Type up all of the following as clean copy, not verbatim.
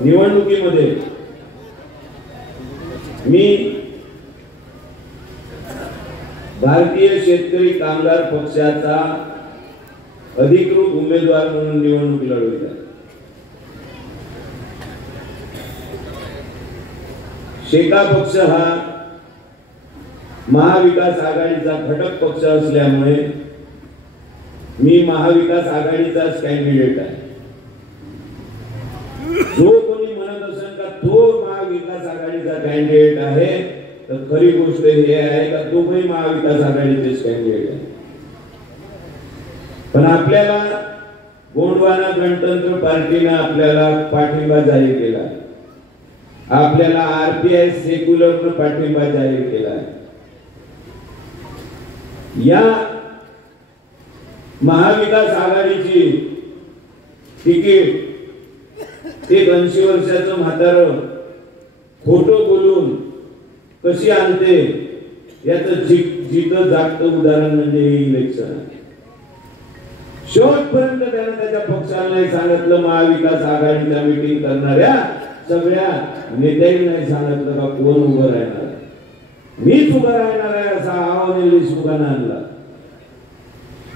निवडणुकीमध्ये मी भारतीय शेतकरी कामगार पक्षाचा अधिकृत उमेदवार म्हणून निवडणूक लढवली आहे। शेका पक्ष हा महाविकास आघाडीचा घटक पक्ष असल्यामुळे मी महाविकास आघाडीचाच कॅन्डिडेट आहे। जो कोणी म्हणत असेल का तो महाविकास आघाडीचा कॅन्डिडेट आहे तर खरी गोष्ट हे आहे का तोही महाविकास आघाडीचेच कॅन्डिडेट आहे। पण आपल्याला गोंडवाना गणतंत्र पार्टीने आपल्याला पाठिंबा जाहीर केला, आपल्याला आरपीआय सेक्युलरने पाठिंबा जाहीर केला। या महाविकास आघाडीची तिकीट एक 80 वर्षाचं म्हातारं खोटं बोलून कशी आणते याचं जिथं जागतं उदाहरण म्हणजे हे इलेक्शन आहे। शेवटपर्यंत त्याने त्याच्या पक्षाला नाही सांगितलं, महाविकास आघाडीच्या मीटिंग करणाऱ्या सगळ्या नेत्यांनी नाही सांगितलं का कोण उभं राहणार, मीच उभं राहणार आहे असा आवाज देशमुखांना आणला।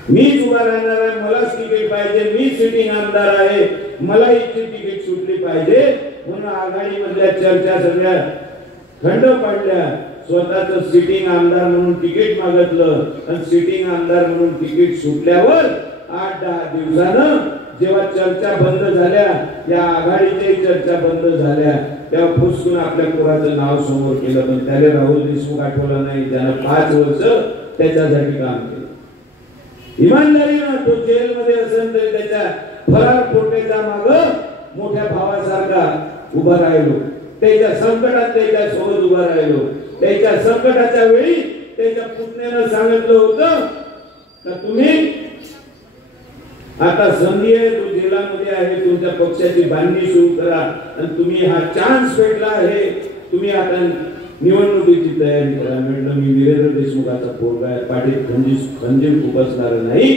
मीच उभा राहणार आहे, मलाच तिकीट पाहिजे, मी सिटिंग आमदार आहे, मला इथली तिकीट सुटली पाहिजे म्हणून आघाडी मधल्या चर्चा सगळ्या खंड पडल्या। स्वतःच सिटिंग आमदार म्हणून तिकीट मागितलं आणि सिटिंग आमदार म्हणून तिकीट सुटल्यावर 8-10 दिवसानं जेव्हा चर्चा बंद झाल्या, या आघाडीच्या चर्चा बंद झाल्या, तेव्हा फुसकून आपल्या पोराचं नाव समोर केलं। पण त्याला राहुल देशमुख आठवला नाही, त्यानं 5 वर्ष त्याच्यासाठी काम केलं। इमानदारीनं तो जेलमध्ये असेल तरी त्याच्या फरार पोटेच्या माग मोठ्या भावासारखा उभा राहिलो, त्याच्या संकटात त्याच्या सोबत उभा राहिलो। त्याच्या संकटाच्या वेळी त्याच्या पुतण्यानं सांगितलं होतं का तुम्ही आता संधी आहे, तो जेलामध्ये आहे, तुमच्या पक्षाची बांधणी सुरू करा आणि तुम्ही हा चान्स भेटला आहे, तुम्ही आता निवडणुकीची तयारी करा। म्हटलं मी वीरेंद्र देशमुखाचा पोरगा आहे, पाठीत खंजीर खुपसणार नाही,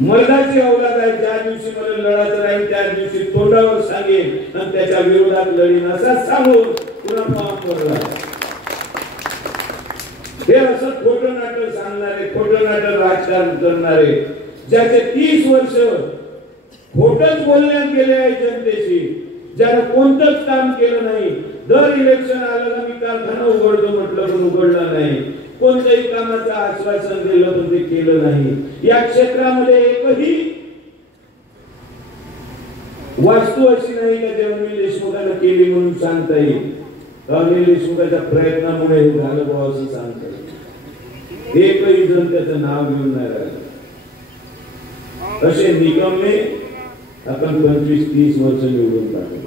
मर्दाची औलाद आहे, ज्या दिवशी मला लढायचं राहील त्या दिवशी तोंडावर सांगेल आणि त्याच्या विरोधात लढीन असा सांगून पुन्हा फॉर्म भरला। हे असं खोटं नाटक सांगणारे, खोटं नाटक राजकारण करणारे, ज्याचे 30 वर्ष खोटच बोलण्यात गेले आहे जनतेशी, ज्याने कोणतंच काम केलं नाही। दर इलेक्शन आलं का मी कारखाना उघडतो म्हटलं पण उघडलं नाही, कोणत्याही कामाचं आश्वासन दिलं पण ते केलं नाही। या क्षेत्रामध्ये एकही वास्तू अशी नाही का जे अनिल देशमुखांना केली म्हणून सांगता येईल, अनिल देशमुखाच्या प्रयत्नामुळे हे झालं बा असं सांगता येईल। एकही जण त्याचं नाव घेऊन नाही राहिलं। असे निकमने आपण 25-30 वर्ष निवडून काढले।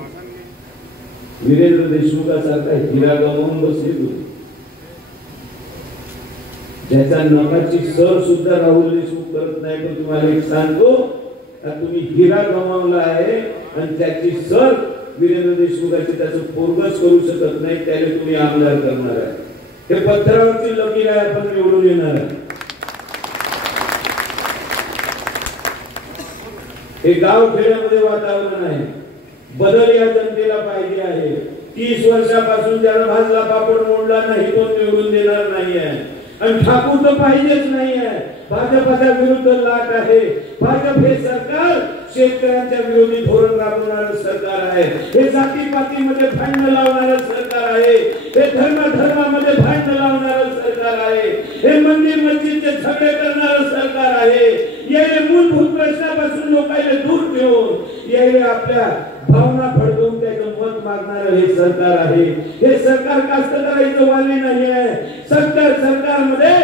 वीरेंद्र देशमुखासारखा हिरा गमावून बसले तुम्ही, ज्याच्या नकाची सर सुद्धा राहुल देशमुख करत नाही। पण तुम्हाला एक सांगतो, तुम्ही हिरा गमावला आहे आणि त्याची सर वीरेंद्र देशमुखाची त्याचं पोरगच करू शकत नाही, त्याला तुम्ही आमदार करणार आहे। हे पत्थरावरची लकीर आहे, आपण निवडून येणार आहे। हे गाव खेड्यामध्ये वातावरण आहे, बदल या जनतेला पाहिजे आहे। 30 वर्षापासून ज्याला भाजला पापड मोडला नाही तो निवडून देणार नाही आहे आणि ठाकूर तर पाहिजेच नाही आहे। भाजपच्या विरुद्ध लाट आहे। भाजप हे सरकार शेतकऱ्यांच्या विरोधी धोरण राबवणारं सरकार आहे, हे जातीपातीमध्ये भांडण लावणारं सरकार आहे, हे धर्मामध्ये भांडण लावणारं सरकार आहे, हे मंदिर मस्जिदचे झगडे करणारं सरकार आहे। याने मूलभूत प्रश्नापासून लोकांना दूर ठेवून याने आपल्या भावना फडकवून त्याचं मत मागणारं हे सरकार आहे। हे सरकार कास्तकारांचं वाली नाही आहे। सरकारमध्ये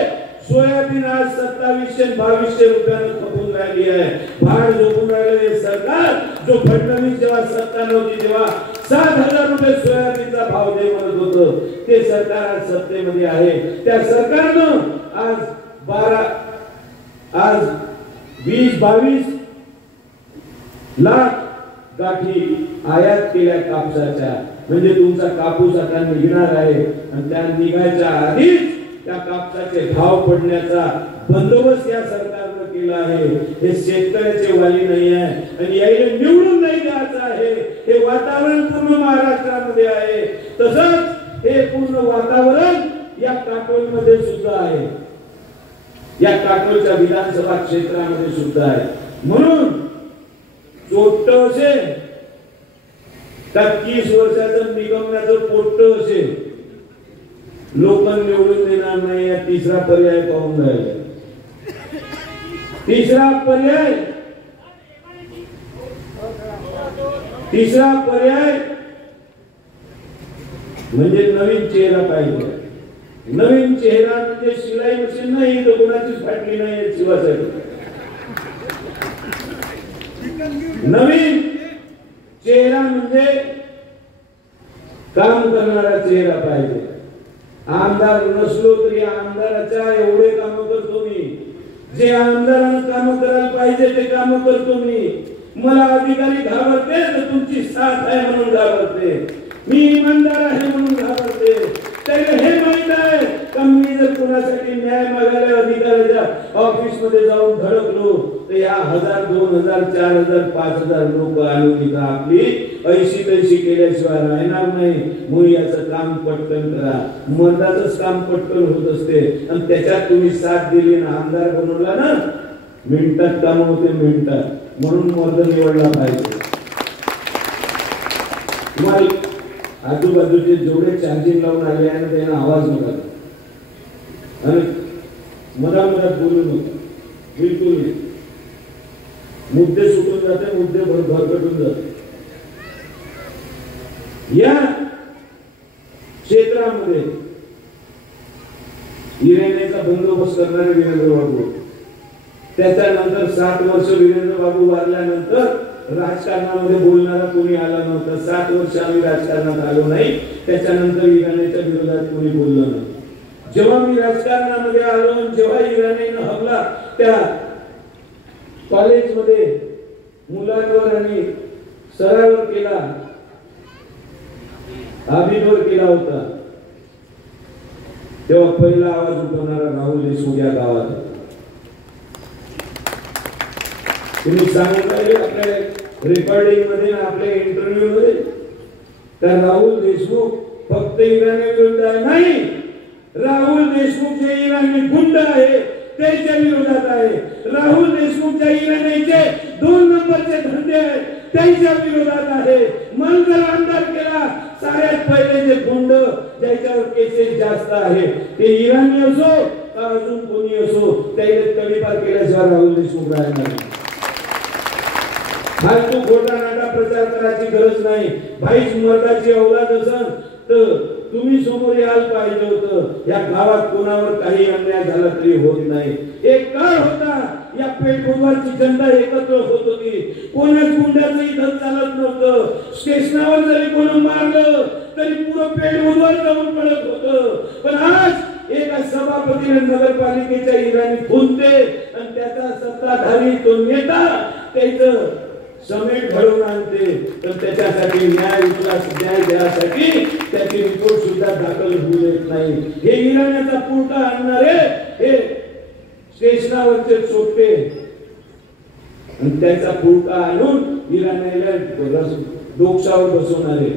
सोयाबीन आज 2700-2200 रुपयानं खपून राहिली आहे, भाड झोपून राहिलं हे सरकार। जो फडणवीस जेव्हा सत्ता नव्हती तेव्हा 7,000 रुपये सोयाबीनचा भाव दे म्हणत होतं, ते सरकार आज सत्तेमध्ये आहे। त्या सरकारनं आज 20-22 लाख गाठी आयात केल्या कापसाच्या, म्हणजे तुमचा कापूस आता निघणार आहे आणि त्या निघायच्या आधीच त्या कापसाचे भाव पडण्याचा बंदोबस्त या सरकारने केला आहे। हे शेतकऱ्याचे वाली नाही आहे आणि याला निवडून नाही द्यायचं आहे। हे वातावरण पूर्ण महाराष्ट्रामध्ये आहे, तसंच हे पूर्ण वातावरण या काटोलमध्ये सुद्धा आहे, या काटोलच्या विधानसभा क्षेत्रामध्ये सुद्धा आहे. म्हणून चोट्ट असेल का 30 वर्षाचं निगमनाचं पोट्ट असेल, लोक निवडून देणार नाही. या तिसरा पर्याय पाहून राहिले. तिसरा पर्याय म्हणजे नवीन चेहरा पाहिजे. नवीन चेहरा म्हणजे शिलाई मशीन नाही, तो कोणाचीच फाटली नाही शिवासाठी. नवीन चेहरा म्हणजे काम करणारा चेहरा पाहिजे. आमदार नसलो तरी आमदाराच्या एवढे काम करतो मी, जे आमदारानं काम करायला पाहिजे ते काम करतो मी. मला अधिकारी घाबरते तर तुमची साथ आहे म्हणून घाबरते, मी इमानदार आहे म्हणून घाबरते. त्याला हे माहित आहे का मी जर कोणासाठी न्याय मागायला अधिकाऱ्याच्या ऑफिस मध्ये जाऊन धडकलो तर या 1000, 2000, 4000, 5000 लोक आणून इथं आपली ऐशी तैशी केल्याशिवाय राहणार नाही. मग याचं काम पटकन करा. मर्दाचंच काम पटकन होत असते आणि त्याच्यात तुम्ही साथ दिली ना, आमदार बनवला ना, मिनिटात काम होते, मिनिटात. म्हणून मर्द निवडला पाहिजे. तुम्हाला आजूबाजूचे जेवढे चार्जिंग लावून आले आहे ना त्यांना आवाज नका आणि मधात बोलू नका, बिलकुल नाही. मुद्दे सुटून जाते, मुद्दे भरकटून जाते. या क्षेत्रामध्ये इराणीचा बंदोबस्त करणारे वीरेंद्र बाबू, त्याच्यानंतर 7 वर्ष वीरेंद्र बाबू वारल्यानंतर राजकारणामध्ये बोलणारा कोणी आला नव्हता. 7 वर्ष आम्ही राजकारणात आलो नाही, त्याच्यानंतर इराणीच्या विरोधात कोणी बोललं नाही. जेव्हा मी राजकारणामध्ये आलो, जेव्हा इराणीनं हमला त्या कॉलेजमध्ये मुलांवर आणि सरावर केला, आबिदवर केला होता, तेव्हा पहिला आवाज उठवणारा राहुल देशमुख या गावात. तुम्ही सांगितलं आपल्या रेकॉर्डिंग मध्ये, आपल्या इंटरव्ह्यू मध्ये, तर राहुल देशमुख फक्त इराणी विरुद्ध नाही, राहुल देशमुख जे इराणी गुंड आहे त्याच्या विरोधात आहे. राहुल देशमुखच्या इराणीचे 2 नंबरचे धंदे आहेत त्याच्या विरोधात आहे. मन जर आमदार केला, साऱ्यात पहिले जे गुंड ज्याच्यावर केसेस जास्त आहे ते इराणी असो का अजून कोणी असो, त्याने तडीपार केल्याशिवाय राहुल देशमुख राहणार नाही. फालतू खोटा नाटा प्रचार करायची गरज नाही. भाईच मर्दाची औलाद असेल तर तुम्ही समोर यायला पाहिजे होतं. या गावात कोणावर काही अन्याय झाला तरी होत नाही. एक काळ होता या पेठ बुधवारची जनता एकत्र होत होती, कोणाच गुंडाचं इथं चालत नव्हतं. स्टेशनावर जरी कोणी मारलं तरी पुरं पेठ बुधवार जाऊन पडत होतं. पण आज एका सभापतीने नगरपालिकेच्या इराणी खुंते आणि त्याचा सत्ताधारी तो नेता त्याचं समेट घडवून आणते, तर त्याच्यासाठी न्याय द्यासाठी त्याची रिपोर्ट सुद्धा दाखल होऊ देत नाही. हे इराण्याचा पुरता आणणारे हे स्टेशनावरचे चोट्टे आणि त्याचा पुरता आणून इराण्याला डोक्यावर बसवणारे,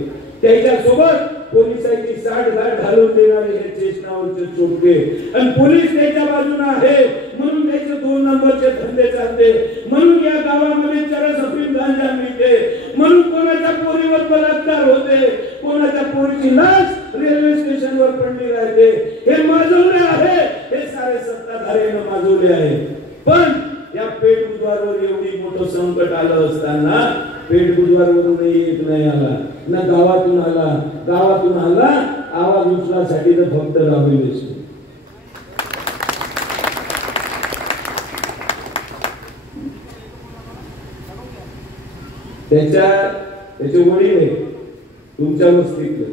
त्याच्यासोबत पोलिसांची साठगाठ घालून देणारे हे स्टेशनावरचे चोट्टे. आणि पोलीस त्याच्या बाजूने आहे म्हणून त्याचे 2 नंबरचे धंदे चालते, म्हणून या गावामध्ये चरस अफीम गांजा मिळते, म्हणून कोणाच्या पोरीवर बलात्कार होते, कोणाच्या पोरीची लाश रेल्वे स्टेशनवर पडली राहते. हे माजवले आहे, हे सारे सत्ताधाऱ्यांना माजवले आहे. पण या पेठ बुधवारवर एवढी मोठं संकट आलं असताना पेठ बुधवारवरून येत नाही आला ना, गावातून आला आवाज उचलासाठी तर फक्त राहुल देशमुख. त्याचे वडील आहे तुमच्या वस्तीतलं.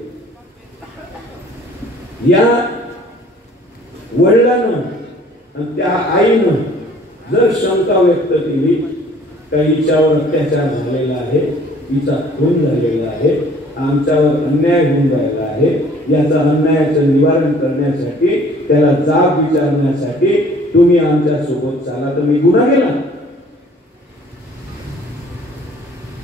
या वडिलांना आणि त्या आईनं जर शंका व्यक्त केली का हिच्यावर अत्याचार झालेला आहे, हिचा खून झालेला आहे, आमच्यावर अन्याय होऊन राहिला आहे, याचा अन्यायाचं निवारण करण्यासाठी, त्याला जाब विचारण्यासाठी तुम्ही आमच्या सोबत चाला, तर मी गुन्हा केला.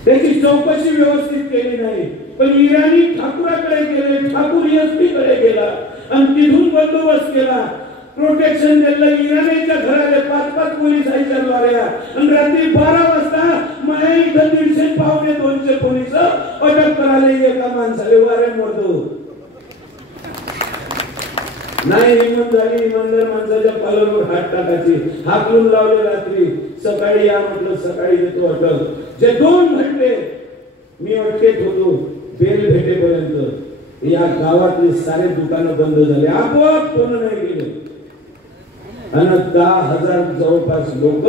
त्याची चौकशी व्यवस्थित केली नाही, पण इराणी ठाकूराकडे गेले, ठाकूर एसपी कडे गेला आणि तिथून बंदोबस्त केला, प्रोटेक्शन दिलं. इराणीच्या घराले 5-5 पोलिसांच्या द्वारे आणि रात्री 12 वाजता माया इथं 150-200 पोलिस अटक करायला एका माणसाले वारे मोडतो. नाही हिंमत झाली इमानदार माणसाच्या पालावर हात टाकायची, हाकलून लावले. रात्री सकाळी या म्हटलं, सकाळी देतो अटक. जे 2 घंटे मी अटकेत होतो बेल भेटेपर्यंत या गावातले सारे दुकानं बंद झाले, आपोआप कोण नाही गेले आणि 10,000 जवळपास लोक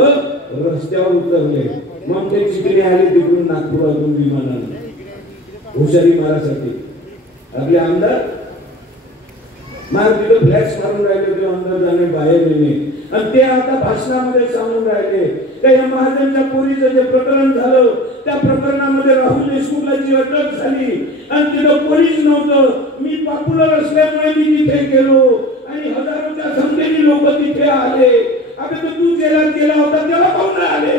रस्त्यावर उतरले. मग ते चिखली आले तिकडून नागपुरातून विमानाने हुशारी मारासाठी. आपले आमदार मार्ग फ्लॅक्स मारून राहिले होते अंदर जाणे बाहेर येणे, आणि ते आता भाषणामध्ये सांगून राहिले त्या या महाजनच्या पोरीचं जे प्रकरण झालं त्या प्रकरणामध्ये राहुल देशमुखला जी अटक झाली आणि तिथं पोलीस नव्हतं, मी पॉप्युलर असल्यामुळे मी तिथे गेलो आणि हजारोच्या संख्येने लोक तिथे आले. अबे तर तू जेलात गेला होता तेव्हा कोण आले?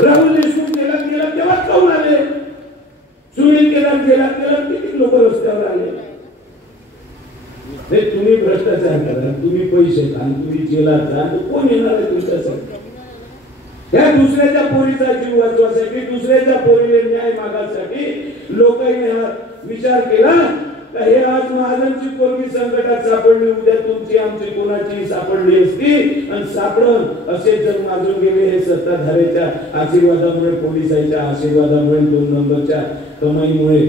राहुल देशमुख जेलात गेला तेव्हा कोण आले? सुनील केदार जेलात गेला किती लोक रस्त्यावर आले? तुम्ही भ्रष्टाचार करा, तुम्ही पैसे खा, तुम्ही जेलात जा, कोण येणार आहे तुमच्यासाठी? या दुसऱ्याच्या पोरीचा जीव वाचवासाठी, दुसऱ्याच्या पोरीला न्याय मागासाठी लोकांनी विचार केला का हे आज महाजनची पोरगी संकटात सापडली, उद्या तुमची आमची कोणाची सापडली असती आणि सापडून असे जग माजून गेले. हे सत्ताधाऱ्याच्या आशीर्वादामुळे, पोलिसांच्या आशीर्वादामुळे, 2 नंबरच्या कमाईमुळे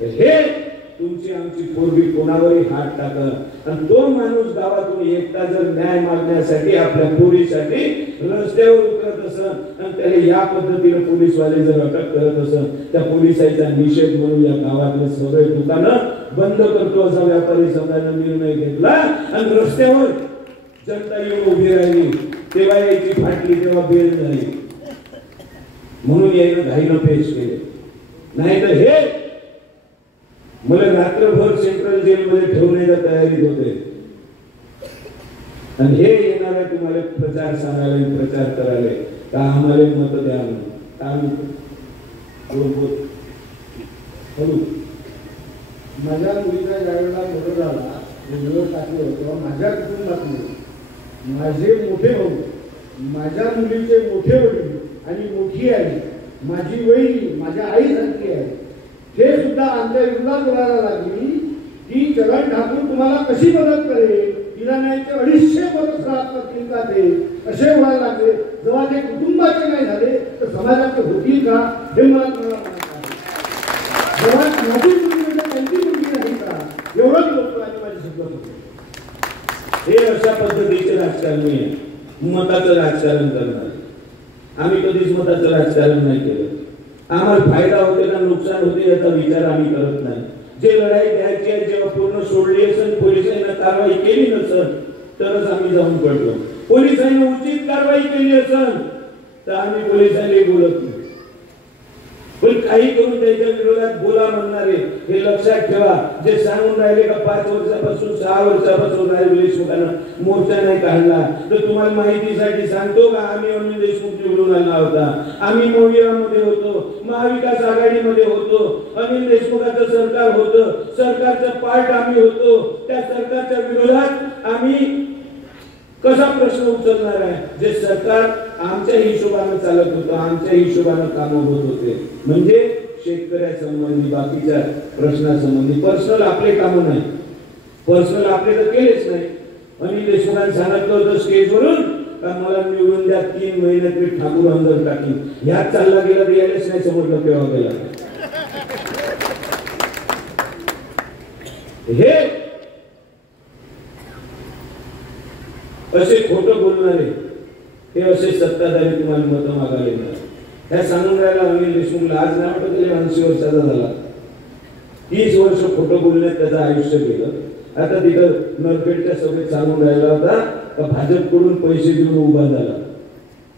हे तुमची आमची पोरगी कोणावरही हात टाकत आणि तो माणूस गावातून एकटा जर न्याय मागण्यासाठी आपल्या पोरीसाठी रस्त्यावर उतरत असत आणि त्याला या पद्धतीने पोलीसवाले जर अटक करत असत, त्या पोलिसांचा निषेध म्हणून या गावातले सगळे दुकानं बंद करतो असा व्यापारी संघाने निर्णय घेतला आणि रस्त्यावर जनता येऊन उभी राहिली. तेव्हा याची फाटली, तेव्हा बेल झाली म्हणून याने घाईनं पेश केले. नाही तर हे मला रात्रभर सेंट्रल जेलमध्ये ठेवण्याच्या तयारीत होते आणि हे येणारे तुम्हाला प्रचार सांगायला, प्रचार करायला का आम्हाला मत द्या म्हणून. माझ्या मुलीचा ज्यावेळेला मोठं झाला, मुलीवर टाकलं तेव्हा माझ्या कुटुंबातले माझे मोठे भाऊ, माझ्या मुलीचे मोठे वडील आणि मोठी आई, माझी वहिनी, माझ्या आईसारखी आहे, हे सुद्धा आमच्या विरोधात बोलायला लागली की चरण ठाकूर तुम्हाला कशी मदत करेल, तिला न्यायचे 250 वर्ष लागतील का ते, असे बोलायला लागले. जेव्हा ते कुटुंबाचे नाही झाले तर समाजाचे होतील का हे मला जेव्हा माझी मुलगी त्यांची मुलगी नाही का एवढंच लोक आणि माझी शब्द होते. हे अशा पद्धतीचे राजकारण आहे, मताचं राजकारण करणार. आम्ही कधीच मताचं राजकारण नाही केलं. आम्हाला फायदा होते का नुकसान होते याचा विचार आम्ही करत नाही. जे लढाई द्यायची आहे जेव्हा पूर्ण सोडली असेल, पोलिसांना कारवाई केली नसेल तरच आम्ही जाऊन पडलो. पोलिसांनी उचित कारवाई केली असेल तर आम्ही पोलिसांनी बोलत नाही. पण काही करून त्याच्या विरोधात बोला म्हणणारे हे लक्षात ठेवा. जे सांगून राहिले का 5 वर्षापासून 6 वर्षापासून राहुल देशमुखांना मोर्चा नाही काढला, तर तुम्हाला माहितीसाठी सांगतो का आम्ही अनिल देशमुख निवडून आला होता. आम्ही मोर्चामध्ये होतो, महाविकास आघाडीमध्ये होतो, अनिल देशमुखाचं सरकार होतं, सरकारचं पार्ट आम्ही होतो. त्या सरकारच्या विरोधात आम्ही कसा प्रश्न उचलणार आहे? जे सरकार आमच्या हिशोबाने चालत होतं, आमच्या हिशोबाने काम होत होते, म्हणजे शेतकऱ्यासंबंधी बाकीच्या प्रश्नासंबंधी. पर्सनल आपले काम नाही, पर्सनल आपले तर केलेच नाही. अनिल देशमुखांनी सांगितलं होतं स्टेजवरून का मला निवडून द्या, 3 महिन्यात मी ठाकूर अंदर टाकीन. ह्यात चालला गेला तर यायलाच नाही समजलं तेव्हा गेला. हे असे खोटं बोलणारे हे असे सत्ताधारी तुम्हाला मत मागायला येणार. त्या सांगून राहिला अनिल देशमुखला आज नाही वाटत गेले 80 वर्षाचा झाला, 30 वर्ष खोटं बोलण्यात त्याचं आयुष्य गेलं. आता तिथं नरपेटच्या सभेत सांगून राहिला होता का भाजपकडून पैसे देऊन उभा झाला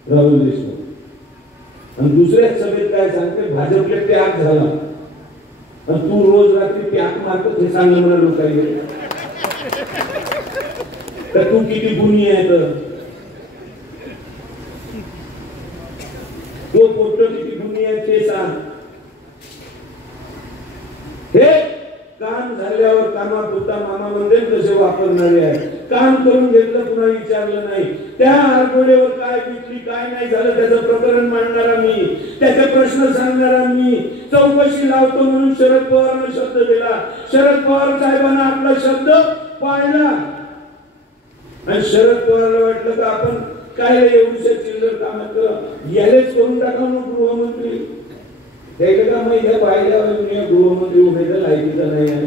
राहुल देशमुख, आणि दुसऱ्याच सभेत काय सांगते भाजपले त्याग झाला आणि तू रोज रात्री त्याग मारतो हे सांगलं म्हणा लोकांनी. तर तू किती गुणी आहे, तर तो पोट किती गुणी कुणी आहे ते सांग. हे काम झाल्यावर कामापुरता मामा म्हणते तसे वापरणारे आहे. काम करून घेतलं पुन्हा विचारलं नाही. त्या आरगोडेवर काय पिकली काय नाही झालं त्याचं प्रकरण मांडणारा मी, त्याचे प्रश्न सांगणारा मी, चौकशी लावतो म्हणून शरद पवारांना शब्द दिला. शरद पवार साहेबांना आपला शब्द पाळला आणि शरद पवारला वाटलं का आपण काय एवढ्या चिल्लर काम यालेच करून टाका मग गृहमंत्री. त्याला का माहिती आहे पाहिल्या गृहमंत्री उमेदवार लायकीचा नाही आहे.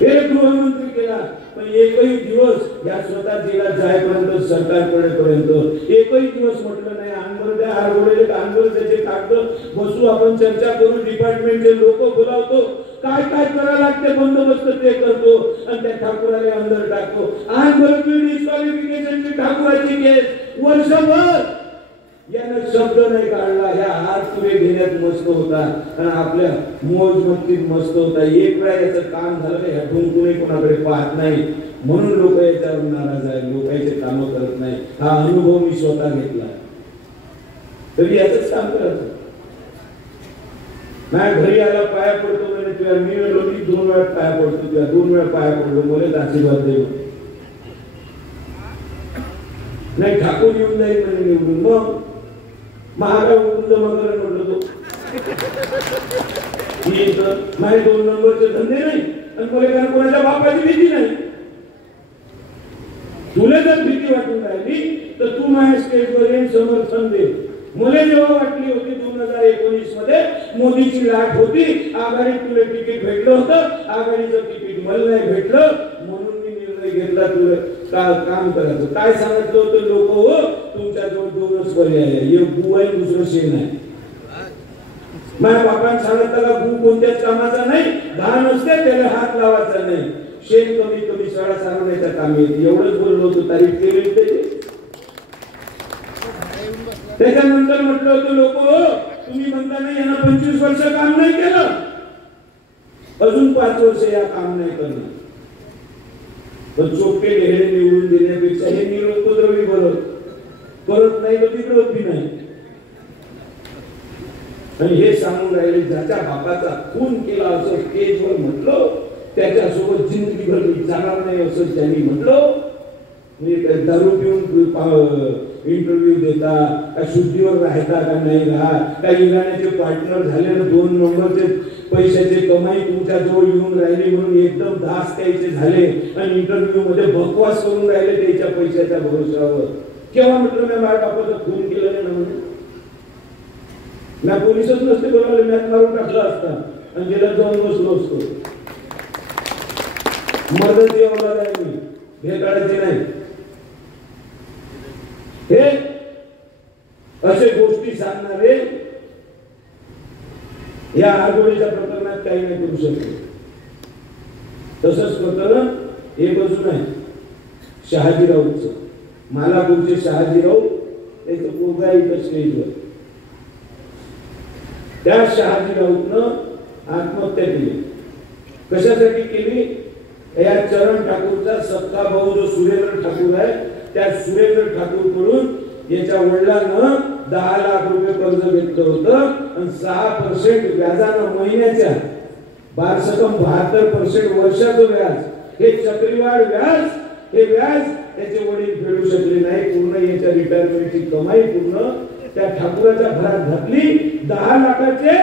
हे गृहमंत्री केला पण एकही दिवस या स्वतः जिल्हा जायपर्यंत सरकारपर्यंत एकही दिवस म्हटलं नाही अंगर त्या आरगोडे अंगर त्याचे कागद बसू आपण चर्चा करू, डिपार्टमेंटचे लोक बोलावतो, काय काय करायला लागते बंदोबस्त ते करतो आणि त्या ठाकूराला अंदर टाकतो. अंगर डिस्क्वालिफिकेशनची ठाकूराची केस वर्षभर यानं शब्द नाही काढला. ह्या हात पुढे घेण्यात मस्त होता आणि आपल्या मोज मस्तीत मस्त होता. एक वेळा याचं काम झालं का ह्यातून कोणी कोणाकडे पाहत नाही म्हणून लोक याच्यावर नाराज आहे, लोकांचे काम करत नाही. हा अनुभव मी स्वतः घेतला. तरी याच काम करायचं. नाही घरी आला पाया पडतो म्हणे तुला मी म्हणलो मी 2 वेळा पाया पडतो तुला 2 वेळा पाया पडलो मला आशीर्वाद दे नाही ठाकूर येऊन जाईल म्हणे निवडून. मग महाराज उठून जमा करा म्हटलं तो माझे 2 नंबरचे धंदे नाही आणि मला कारण कोणाच्या बापाची भीती नाही. तुला जर भीती वाटून राहिली तर तू माझ्या स्टेजवर येऊन समर्थन दे. मला जेव्हा वाटली होती 2019 मध्ये मोदीची लाट होती, आघाडीत तुला तिकीट भेटलं होतं, आघाडीचं तिकीट मला नाही भेटलं म्हणून मी निर्णय घेतला तुला काम करायचं. काय सांगितलं होतं लोक हो तुमच्याजवळ 2च पर्याय आहे, एक गु आहे दुसरं शेण आहे. माझ्या बापाने सांगितलं का गु कोणत्याच कामाचा नाही, घाण असते त्याला हात लावायचा नाही, शेण कमी कमी शाळा सारवण्याच्या कामी येते. एवढंच बोललो होतो. तारीख केली होती. त्याच्यानंतर म्हटलं होतं लोक हो तुम्ही म्हणता नाही यांना 25 वर्ष काम नाही केलं अजून 5 वर्ष या काम नाही करणार. पण चोपटे ढेरे निवडून देण्यापेक्षा हे निरुपद्रवी बरं करत नाही तर तिकडं बी नाही. आणि हे सांगून राहिले ज्याच्या बापाचा खून केला असं स्टेजवर म्हटलं त्याच्यासोबत जिंदगीभर जाणार नाही असं त्यांनी म्हटलं. म्हणजे दारू पिऊन इंटरव्ह्यू देता का शुद्धीवर राहता का नाही राहत का इराण्याचे पार्टनर झाले 2 नंबरचे पैशाचे कमाई तुमच्या जवळ येऊन राहिली म्हणून एकदम दास द्यायचे झाले आणि इंटरव्ह्यू मध्ये बकवास करून राहिले त्याच्या पैशाच्या भरोशावर. केव्हा म्हटलं मी माझ्या बापाचा खून केलं नाही म्हणून मी पोलिसच नसते बोलावले मॅच मारून टाकला असता आणि जेलात जाऊन बसलो असतो. मदत जेवला नाही मी हे काढायचे नाही. हे असे गोष्टी सांगणारे या आरगोडीच्या प्रकरणात काही नाही करू शकत. तसंच प्रकरण एक अजून आहे शहाजी राऊतचं. मालापूरचे शहाजी राऊत त्याचं पोरगा इथं स्टेजवर. त्या शहाजी राऊतनं आत्महत्या केली. कशासाठी केली? या चरण ठाकूरचा सख्खा भाऊ जो सुरेंद्र ठाकूर आहे त्या सुरेंद्र ठाकूर कडून याच्या वडिलांना 10 लाख रुपये कर्ज घेतलं होतं आणि 6% व्याजानं महिन्याच्या 72% वर्षाचं व्याज हे चक्रीवाढ व्याज हे व्याज त्याचे वडील फेडू शकले नाही. पूर्ण याच्या रिटायरमेंटची कमाई पूर्ण त्या ठाकूराच्या घरात घातली. 10 लाखाचे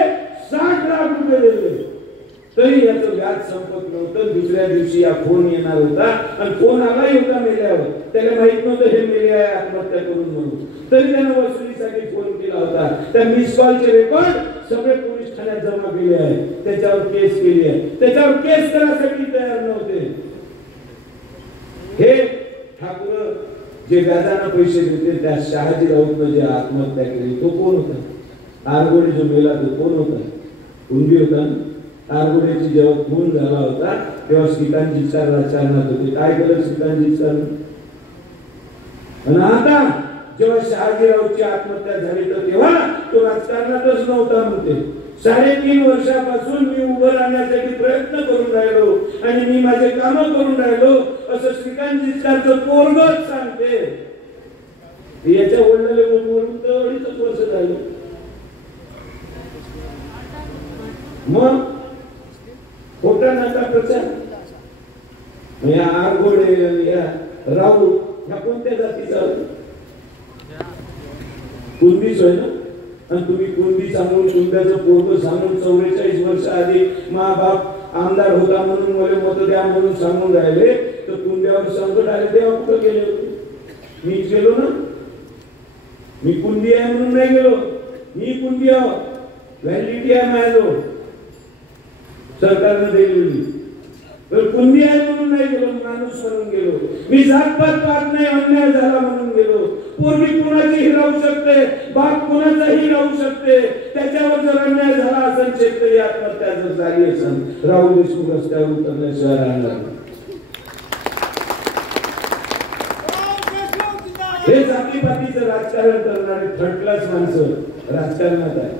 60 लाख रुपये दिले तरी याचं व्याज संपत नव्हतं. दुसऱ्या दिवशी या फोन येणार होता आणि फोन आलाही होता मेल्यावर. त्याला माहित नव्हतं हे मेले आहे आत्महत्या करून म्हणून तरी त्यानं वसुलीसाठी फोन केला होता. त्या मिस कॉलचे रेकॉर्ड सगळे पोलीस ठाण्यात जमा केले आहे. त्याच्यावर केस केली आहे. त्याच्यावर केस करण्यासाठी तयार नव्हते. हे ठाकूर जे व्याजानं पैसे देते त्या शहाजी राऊतनं जे आत्महत्या केली तो कोण होता? आरगोडे जो मेला तो कोण होता? कुंभी होता. आरगोडेची जेव्हा खून झाला होता तेव्हा श्रीकांतजीचा राजकारणात होते. काय केलं श्रीकांतजीचा? आणि आता जेव्हा शहाजीरावची आत्महत्या झाली तर तेव्हा तो राजकारणातच नव्हता म्हणते. 3.5 वर्षापासून मी उभं राहण्यासाठी प्रयत्न करून राहिलो आणि मी माझे काम करून राहिलो असं श्रीकांतजीचं पोरगच सांगते. याच्या वडिलांना वरून तर 2.5 वर्ष झालं. मग खोटा नाका प्रचार. या आरगोडे या राऊत ह्या कोणत्या जातीचा? कुणबीच होय ना. आणि तुम्ही कुणबी सांगून कुणब्याचं पोरग सांगून 44 वर्ष आधी मा बाप आमदार होता म्हणून मला मत द्या म्हणून सांगून राहिले, तर कुणब्यावर संकट आले तेव्हा कुठं गेले होते? मीच गेलो ना. मी कुणबी आहे म्हणून नाही गेलो. मी कुणबी आहो, व्हॅलिडिटी आहे माझ्याजवळ, सरकारने दिलेली. कुणबी आहे म्हणून नाही गेलो, माणूस म्हणून गेलो. मी जातपात पाहत नाही, अन्याय झाला म्हणून गेलो. पोरगी कोणाचीही राहू शकते, बाप कोणाचाही राहू शकते. त्याच्यावर जर अन्याय झाला असेल शेतकरी आत्महत्या जर झाली असेल, राहुल देशमुख रस्त्यावर उतरल्याशिवाय राहणार नाही. हे जातीपातीचं राजकारण करणारे थर्ड क्लास माणसं राजकारणात आहे.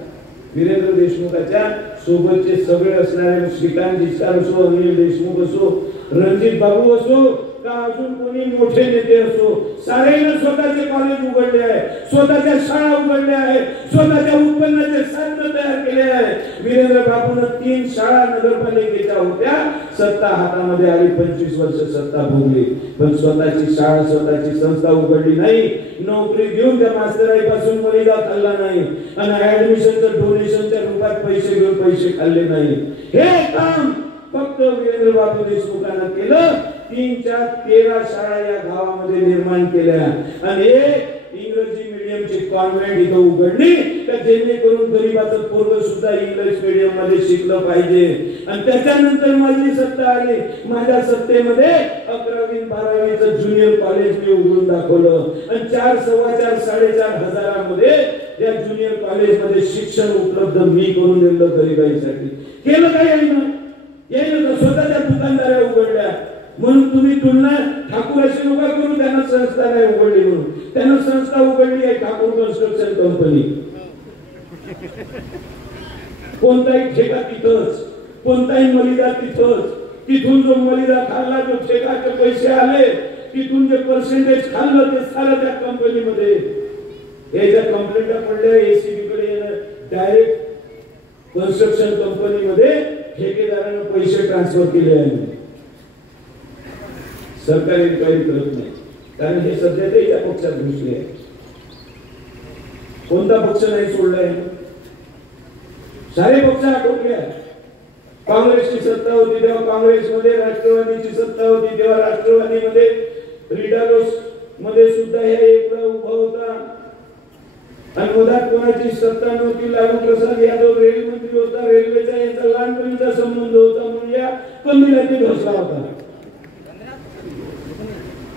वीरेंद्र देशमुखाच्या सोबतचे सगळे असणारे श्रीकांत जिचकार असो, अनिल देशमुख असो, रणजित बाबू असो, का अजून कोणी मोठे नेते असो, सारेने स्वतःचे कॉलेज उघडले आहे, स्वतःच्या शाळा उघडल्या आहेत, स्वतःच्या उत्पन्नाचे साधन तयार केले आहे. वीरेंद्र बाबून 3 शाळा नगरपालिकेच्या होत्या, सत्ता हातामध्ये आली, 25 वर्ष सत्ता भोगली, पण स्वतःची शाळा स्वतःची संस्था उघडली नाही. नोकरी देऊन त्या मास्तराईपासून मलिदा खाल्ला नाही आणि ऍडमिशनचं डोनेशनच्या रूपात पैसे घेऊन पैसे खाल्ले नाही. हे काम फक्त वीरेंद्र बाबू देशमुखांना केलं. 3-13 शाळा या गावामध्ये निर्माण केल्या आणि इंग्रजी मीडियमची कॉन्व्हेंट इथं उघडली, तर जेणेकरून गरीबाचं पोरग सुद्धा इंग्लिश मीडियम मध्ये शिकलं पाहिजे. आणि त्याच्यानंतर माझी सत्ता आली. माझ्या सत्तेमध्ये 11वी 12वीचं ज्युनियर कॉलेज मी उघडून दाखवलं आणि 4, 4.25, 4.5 हजारामध्ये या ज्युनियर कॉलेजमध्ये शिक्षण उपलब्ध मी करून दिलं गरिबाईसाठी. केलं काय यायनं स्वतःच्या दुकानदाऱ्या उघडल्या. म्हणून तुम्ही तुलना ठाकूराशी नका करू, त्यांना संस्था नाही उघडली म्हणून. त्यांना संस्था उघडली आहे ठाकूर कन्स्ट्रक्शन कंपनी. कोणताही ठेका तिथंच, कोणताही मलिदा तिथंच. तिथून जो मलिदा खाल्ला, जो ठेकाचे पैसे आले, तिथून जे पर्सेंटेज खाल्लं ते सारं त्या कंपनीमध्ये. याच्या कंप्लेंटा पडल्या एसीबी कडे. डायरेक्ट कन्स्ट्रक्शन कंपनीमध्ये ठेकेदाराने पैसे ट्रान्सफर केले आहे. सरकार इन्क्वायरी करत नाही, कारण हे सध्या त्या पक्षात घुसले आहे. कोणता पक्ष नाही सोडलाय? सारे पक्ष आटोपले आहेत. काँग्रेसची सत्ता होती तेव्हा काँग्रेसमध्ये, राष्ट्रवादीची सत्ता होती तेव्हा राष्ट्रवादीमध्ये, रिडालोस मध्ये सुद्धा हे एकदा उभा होता. आणि मधात कोणाची सत्ता नव्हती. लालू प्रसाद यादव रेल मंत्री होता, रेल्वेचा याचा लहानपणीचा संबंध होता म्हणून या कमिटीने घोषणा होता.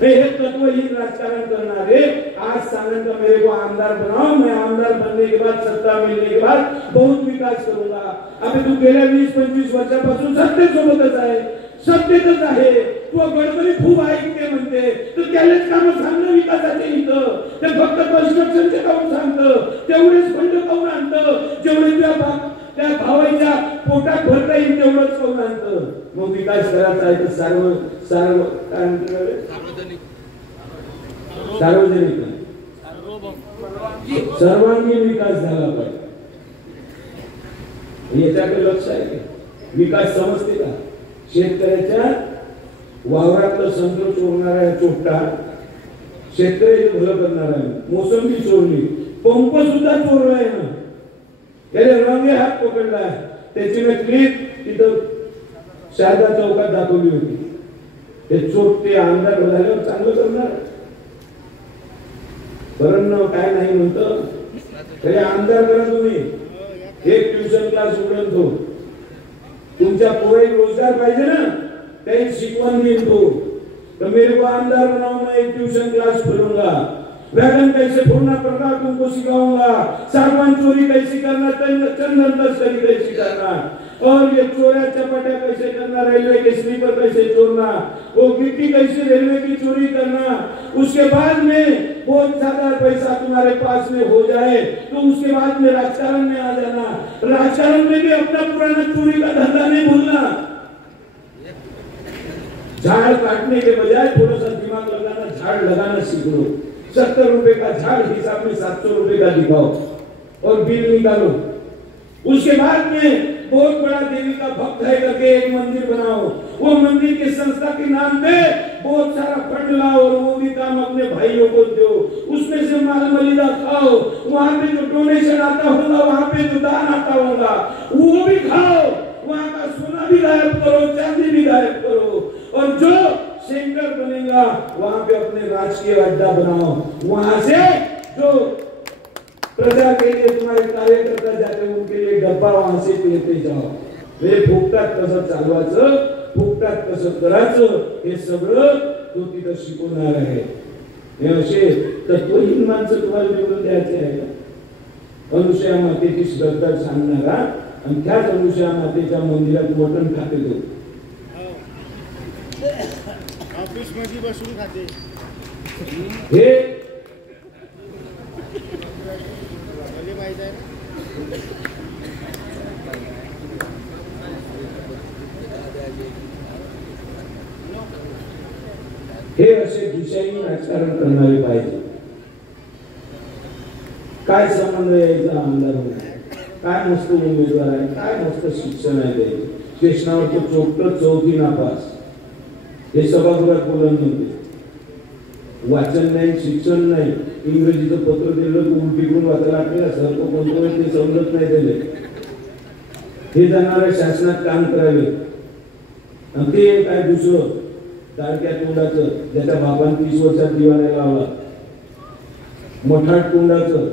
हे तत्वहीन राजकारण करणारे आज सांगन का मेरे को आमदार बनाओ, मैं आमदार बनने के बाद, सत्ता मिलने के बाद बहुत विकास करूंगा. अबे तू गेल्या 20-25 वर्षापासून सत्तेसोबतच आहे, सत्तेतच आहे. तू गडकरी खूप ऐकते म्हणते, तर त्यालाच काम सांगणं विकासाचे इथं. ते फक्त कन्स्ट्रक्शनचे काम सांगतं, तेवढेच फंड काऊन आणतं, जेवढे त्या भावाच्या पोटात भरता येईल तेवढंच काऊन आणतं. मग विकास करायचा आहे तर सार्वजनिक सर्वांगीण विकास झाला पाहिजे. याच्याकडे लक्ष आहे. विकास समजते का? शेतकऱ्याच्या वावरातलं संत्र चोरणारा चोपटा शेतकऱ्याचे भलं करणार आहे. मोसंबी चोरली, पंप सुद्धा चोरलाय ना, त्याने रंगे हात पकडला. त्याची मी क्लिप तिथं शारदा चौकात दाखवली होती. ते चोरटे आमदार झाल्यावर चांगलं करणार, कारण काय नाही म्हणतं. तरी आमदार करा तुम्ही. एक ट्युशन क्लास उघडून तो, तुमच्या पोरे रोजगार पाहिजे ना, काही शिकवण देईल तो. तो मेरे को आमदार बनाओ, मैं एक ट्यूशन क्लास खोलूंगा, वैगन कैसे फोड़ना पड़ता तुमको सिखाऊंगा, सागवान चोरी कैसे करना, चंदन तस्करी कैसे करना, और ये चोरा चपाटा कैसे करना, रेलवे के स्लीपर कैसे चोरना, वो गिट्टी कैसे रेलवे की चोरी करना. उसके बाद में बहुत ज्यादा पैसा तुम्हारे पास में हो जाए तो उसके बाद में राजकारण में आ जाना. राजकारण में भी अपना पुराना चोरी का धंधा नहीं भूलना. झाड़ काटने के बजाय थोड़ा सा दिमाग लगाना, झाड़ लगाना सीख लो. ₹70 का झाड़ हिसाब में ₹700 का दिखाओ और बिल निकालो। उसके बाद में बहुत बड़ा देवी का भक्त है करके एक मंदिर बनाओ, वो मंदिर के संस्था के नाम पे बहुत सारा फंड लाओ और वो भी काम अपने भाइयों को दो, उसमें से माल मलिदा खाओ, वहां पे जो डोनेशन आता होगा, वहां पे जो दान आता होगा वो भी खाओ, वहां का सोना भी गायब करो, चांदी भी गायब करो, और जो सेंटर बनेगा वहां पे अपने राजकीय अड्डा बनाओ, वहां से जो प्रजा के लिए तुम्हारे कार्यकर्ता जाते हैं उनके लिए डब्बा वहां से लेते जाओ। हे फुकटात कसं चालवायचं, फुकटात कसं करायचं, हे सगळं तो तिथं शिकवणार आहे। हे असे तत्वहीन माणसं तुम्हाला निवडून द्यायचे आहे का? अनुसूया मातेची श्रद्धा सांगणारा आणि त्याच अनुसूया मातेच्या मंदिरात मटण खाते तो ऑफिस मध्ये बसून खाते। हे हे असे दिशाहीन राजकारण करणारे पाहिजे। काय संबंध यायचा आमदार होता, काय मस्त उमेदवार आहे, काय मस्त शिक्षण आहे त्याचे, स्टेशनावर तो चोपट 4थी नापास, हे सभागृहात बोलत नव्हते, वाचन नाही, शिक्षण नाही, इंग्रजीचं पत्र दिलं तर उलटीकडून वाचायला लागले, सारखं कोणतं ते समजत नाही त्याले, हे जाणाऱ्या शासनात काम करावे, आणि ते काय दुसरं दारक्या तोंडाचं, ज्याच्या बापान 30 वर्षात दिवाणी लावला, मठाट तोंडाचं,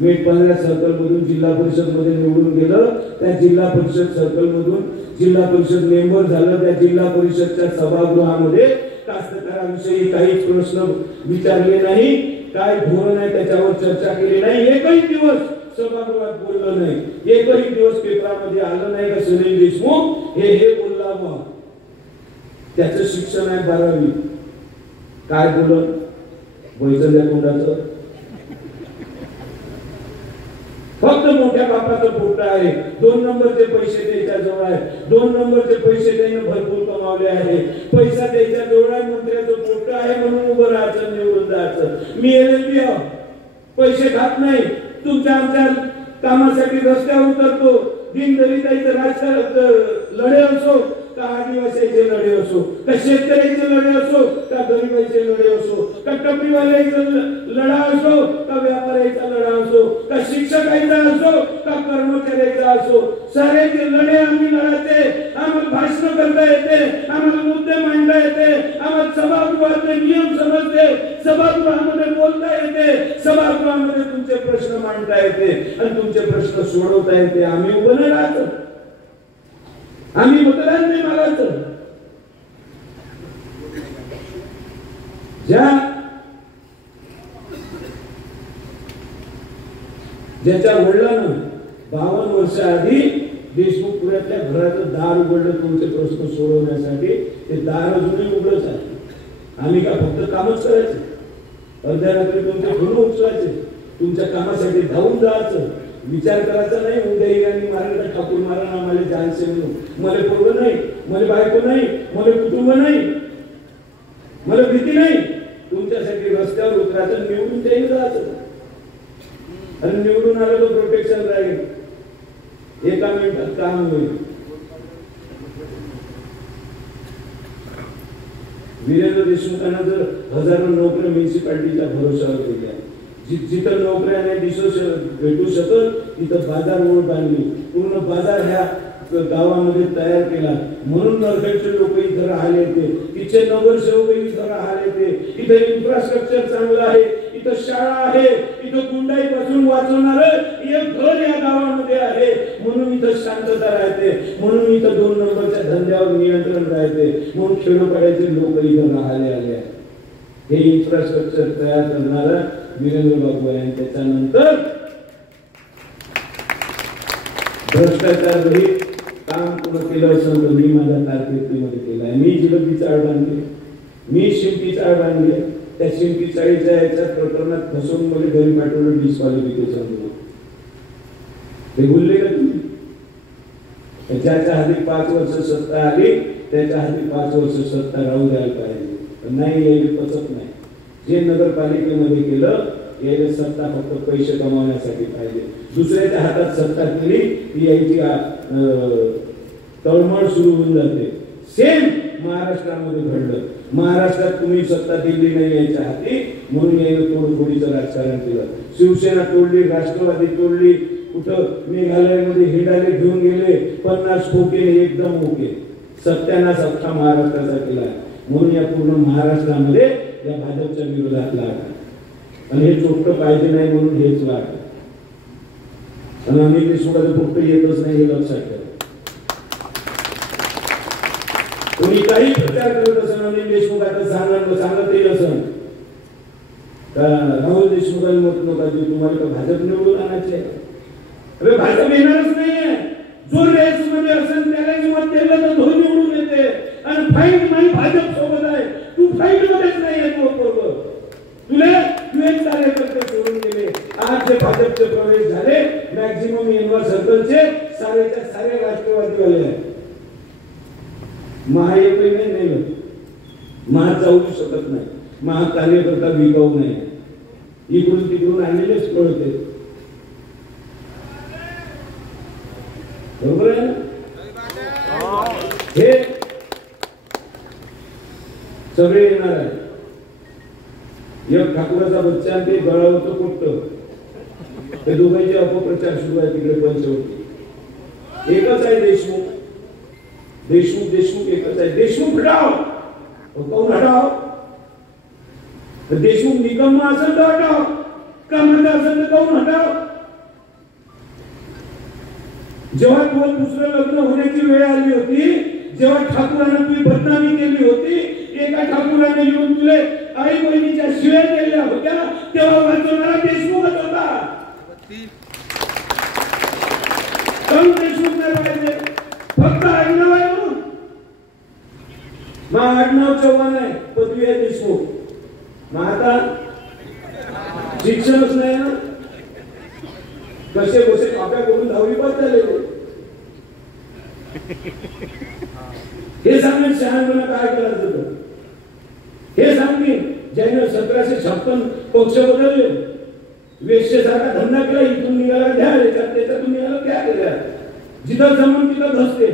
मी 15 सर्कल मधून जिल्हा परिषद मध्ये निवडून गेलं, त्या जिल्हा परिषद सर्कल मधून जिल्हा परिषद मेंबर झालं, त्या जिल्हा परिषदच्या सभागृहामध्ये कास्तकारांविषयी काहीच प्रश्न विचारले नाही, काय धोरण आहे त्याच्यावर चर्चा केली नाही, एकही दिवस सभागृहात बोललं नाही, एकही दिवस पेपरामध्ये आलं नाही का सुनील देशमुख हे बोलला मग त्याचं शिक्षण आहे 12वी, काय बोलत वैजल्या तोंडाचं, फक्त मोठ्या बापाचं पोट आहे, 2 नंबरचे पैसे त्याच्या जवळ आहे, 2 नंबरचे पैसे त्याने भरपूर कमावले आहे, पैसा त्याच्या जवळ आहे, मंत्र्याचं पोट आहे म्हणून उभं राहायचं, निवडून जायचं, मी एलएलबी पैसे खात नाही, तुमच्या आमच्या कामासाठी रस्त्यावर उतरतो, दिनदलितांचं राजकारण लढे असो का आदिवासीचे लढे असो, का शेतकऱ्यांचे लढे असो का गरिबांचे लढे असो, का टपरीवाल्याचा लढा असो का व्यापाऱ्याचा लढा असो, का शिक्षकांचा असो का कर्मचाऱ्याचा असो, साऱ्याचे लढे आम्ही लढायचे, आम्हाला भाषण करता येते, आम्हाला मुद्दे मांडता येते, आम्हाला सभागृहातले नियम समजते, सभागृहामध्ये बोलता येते, सभागृहामध्ये तुमचे प्रश्न मांडता येते आणि तुमचे प्रश्न सोडवता येते, आम्ही उभं नाही राहतो, आम्ही मतदान नाही मागायचं। ज्याच्या वडिलांना 52 वर्ष आधी देशमुखपुऱ्यातल्या घराचं दार उघडलं तुमचे प्रश्न सोडवण्यासाठी, ते दार अजूनही उघडच आहे, आम्ही का फक्त कामच करायचे, अर्ध्या रात्री तुमचे फोन उचलायचे, तुमच्या कामासाठी धावून जायचं, विचार करायचा नाही उद्या यांनी मारायला ठाकूर मारा मला जानसे म्हणून, मला पोरग नाही, मला बायको नाही, मला कुटुंब नाही, मला भीती नाही, तुमच्यासाठी रस्त्यावर उतरायचं, निवडून जाईल जायचं, आणि निवडून आलं तर प्रोटेक्शन राहील, एका मिनिटात काम होईल। वीरेंद्र देशमुखांना जर हजारो नोकऱ्या म्युनिसिपालिटीच्या भरोशावर केल्या, जिथं नोकऱ्या नाही भेटू शकत तिथं बाजार ओळ बांधली, पूर्ण बाजार ह्या गावामध्ये तयार केला, म्हणून नरखेडचे लोक इथं राहिले ते, तिचे नगरसेवक इथं राहिले ते, इथे इन्फ्रास्ट्रक्चर चांगलं आहे, इथं शाळा आहे, इथं गुंडाईपासून वाचवणार एक घर या गावामध्ये आहे, म्हणून इथं शांतता राहते, म्हणून इथं 2 नंबरच्या धंद्यावर नियंत्रण राहते, म्हणून खेडोपाड्याचे लोक इथं राहिले आले आहेत। हे इन्फ्रास्ट्रक्चर तयार करणारा वीरेंद्र बाबू आहे, त्याच्यानंतर भ्रष्टाचार रहित काम कोण केलं असेल तर मी माझ्या कारकिर्दीमध्ये केलं आहे, मी जिलबी चाळ बांधले, मी शिंपी चाळ बांधले, त्या शिंपी चाळीच्या याच्या प्रकरणात फसवून मला घरी पाठवलं डिस्क्वालिफिकेशन म्हणून, हे बोलले का तुम्ही? ज्याच्या हाती 5 वर्ष सत्ता आली त्याच्या हाती 5 वर्ष सत्ता राहू द्यायला पाहिजे, नाही यायला पचत नाही, जे नगरपालिकेमध्ये केलं याची सत्ता फक्त पैसे कमावण्यासाठी पाहिजे. दुसऱ्याच्या हातात सत्ता केली ती याची तळमळ सुरू होऊन जाते. सेम महाराष्ट्रामध्ये घडलं. महाराष्ट्रात तुम्ही सत्ता दिली नाही याच्या हाती म्हणून याने तोडफोडीचं राजकारण केलं. शिवसेना तोडली, राष्ट्रवादी तोडली, कुठं मेघालयमध्ये हिंडाले घेऊन गेले, 50 खोके एकदम ओके. सत्यानाश अख्खा महाराष्ट्राचा केला. म्हणून या पूर्ण महाराष्ट्रामध्ये या भाजपच्या विरोधात लागला आणि हे चोपटं पाहिजे नाही म्हणून हेच लागलं. आणि अनिल देशमुखाचं फक्त येतच नाही हे लक्षात ठेवा. कोणी काही प्रचार करत असेल अनिल देशमुखाचं सांगत येईल असेल राहुल देशमुखांनी मत नका देऊ, तुम्हाला तर भाजप निवडून आणायचे. अरे भाजप येणारच नाहीये. जो रेस मध्ये असेल त्याला मत दिलं तर तो निवडून येते. आणि फाईट नाही भाजप सोबत आहे, तू फाईट मध्येच नाही येत. तुला युएन कार्यकर्ते सोडून गेले. आज जे भाजपचे प्रवेश झाले मॅक्झिमम इनवर सर्कलचे सारेच्या सारे राष्ट्रवादी वाले आहेत. महायुती नाही, महा जाऊ शकत नाही. महा कार्यकर्ता विकाऊ नाही. इकडून तिकडून आलेलेच कळते. बरोबर आहे ना? हे सगळे येणार आहे. एक ठाकूराचा बच्चा ते गळावरचं पोट्ट, ते दोघांचे अपप्रचार सुरू आहे तिकडे पंचवटी. एकच आहे देशमुख, देशमुख देशमुख एकच आहे. देशमुख हटाओ, कौन हटाओ? देशमुख निकम्मा असेल तर हटाओ, का म्हणता असेल तर कौन हटाओ? जेव्हा तुला दुसरं लग्न होण्याची वेळ आली होती, जेव्हा ठाकूरांना तुझी बदनामी केली होती, एका ठाकूराने येऊन तुले आई बहिणीच्या शिव्या केल्या होत्या, तेव्हा वाचवणारा देशमुखच होता. कम देशमुख नाही पाहिजे, फक्त आडनाव आहे म्हणून. मग आडनाव चव्हाण आहे, पदवी आहे देशमुख. मग आता शिक्षणच नाही ना. कसे कसे काप्या करून 10वी पास झालेले. हे सांगेन शहाणपणा काय करायचं होतं, हे सांगेन. ज्याने 1756 पक्ष बदलले, वेश्येसारखा धंदा केला, इथून निघाला द्या, त्याच्यातून निघाला क्या केल्या, जिथं जमून तिथं धसते.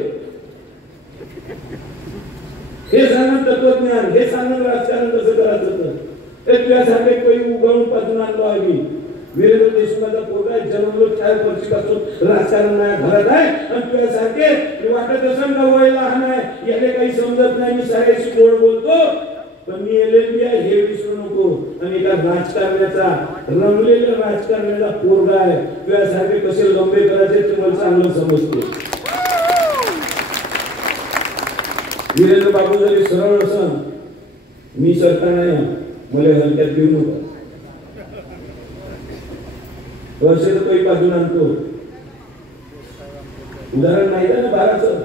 हे सांगत तत्वज्ञान, हे सांगत राजकारण कसं करायचं होतं. ते तुझ्यासारखे काही उगवून पाजून आणलो आम्ही. वीरेंद्र देशमुखाचा पोरगा जन्मलो 4 वर्षापासून राजकारण घरात आहे आणि तुझ्यासारखे वाटत असेल का वय लहान आहे, याने काही समजत नाही, मी साऱ्याशी गोड बोलतो, पण मी एलएलबी आहे हे विसरू नको. आणि एका राजकारण्याचा रंगलेल्या राजकारण्याचा पोरगा आहे. तुझ्यासारखे कसे लंबे करायचे ते मला चांगलं समजते. वीरेंद्र बाबू जरी सरळ असं, मी सरकार नाही, मला हलक्यात घेऊ नका. वर्षाचं काही बाजून आणतो. उदाहरण माहिती आहे ना 12चं,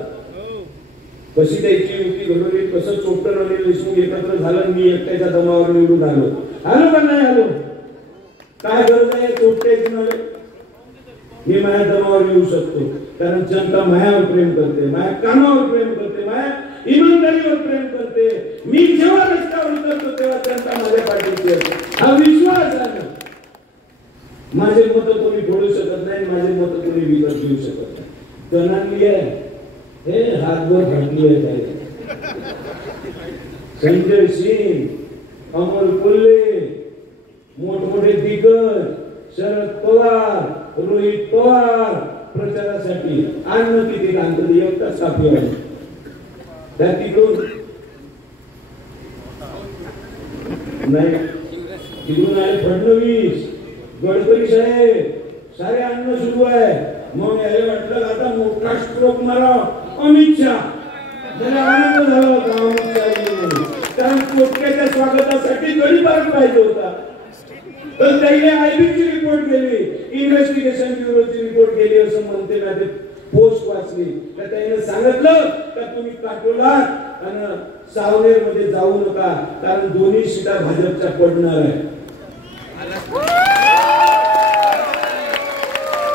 कशी द्यायची युती घडवली, कसं चोपटन आणि देशमुख एकत्र झालं, मी एकट्याच्या दमावर निवडून आलो का नाही आलो? काय गरज आहे चोपट्याची? नव्हे, मी माझ्या दमावर येऊ शकतो, कारण जनता मायावर प्रेम करते, माझ्या कामावर प्रेम करते, माझ्या इमानदारीवर प्रेम करते. मी जेव्हा रस्त्यावर उतरतो तेव्हा जनता माझ्या पाठीशी असते, हा विश्वास आहे. माझे मत कोणी फोडू शकत नाही, माझे मत कोणी विकत घेऊ शकत नाही. जनांनी आहे हे हातभर फाटली आहे. संजय सिंग, अमर कोल्हे, मोठमोठे दिग्गज, शरद पवार, रोहित पवार प्रचारासाठी अन्न किती लागतं, एकटा साफी आहे. त्या तिकडून नाही, तिकडून आले फडणवीस, गडकरी साहेब, सारे अन्न सुरू आहे. मग याला वाटलं आता मोठा स्ट्रोक मारा अमित शहा. मला आनंद झाला होता अमित शहा, कारण पोटक्याच्या स्वागतासाठी गडी पार पाहिजे होता. तर त्याने आयबीची रिपोर्ट केली, इन्व्हेस्टिगेशन ब्युरोची रिपोर्ट केली असं म्हणते ना. ते पोस्ट वाचली तर त्याने सांगितलं का तुम्ही काटोला आणि सावनेर मध्ये जाऊ नका, कारण दोन्ही सीटा भाजपच्या पडणार आहे.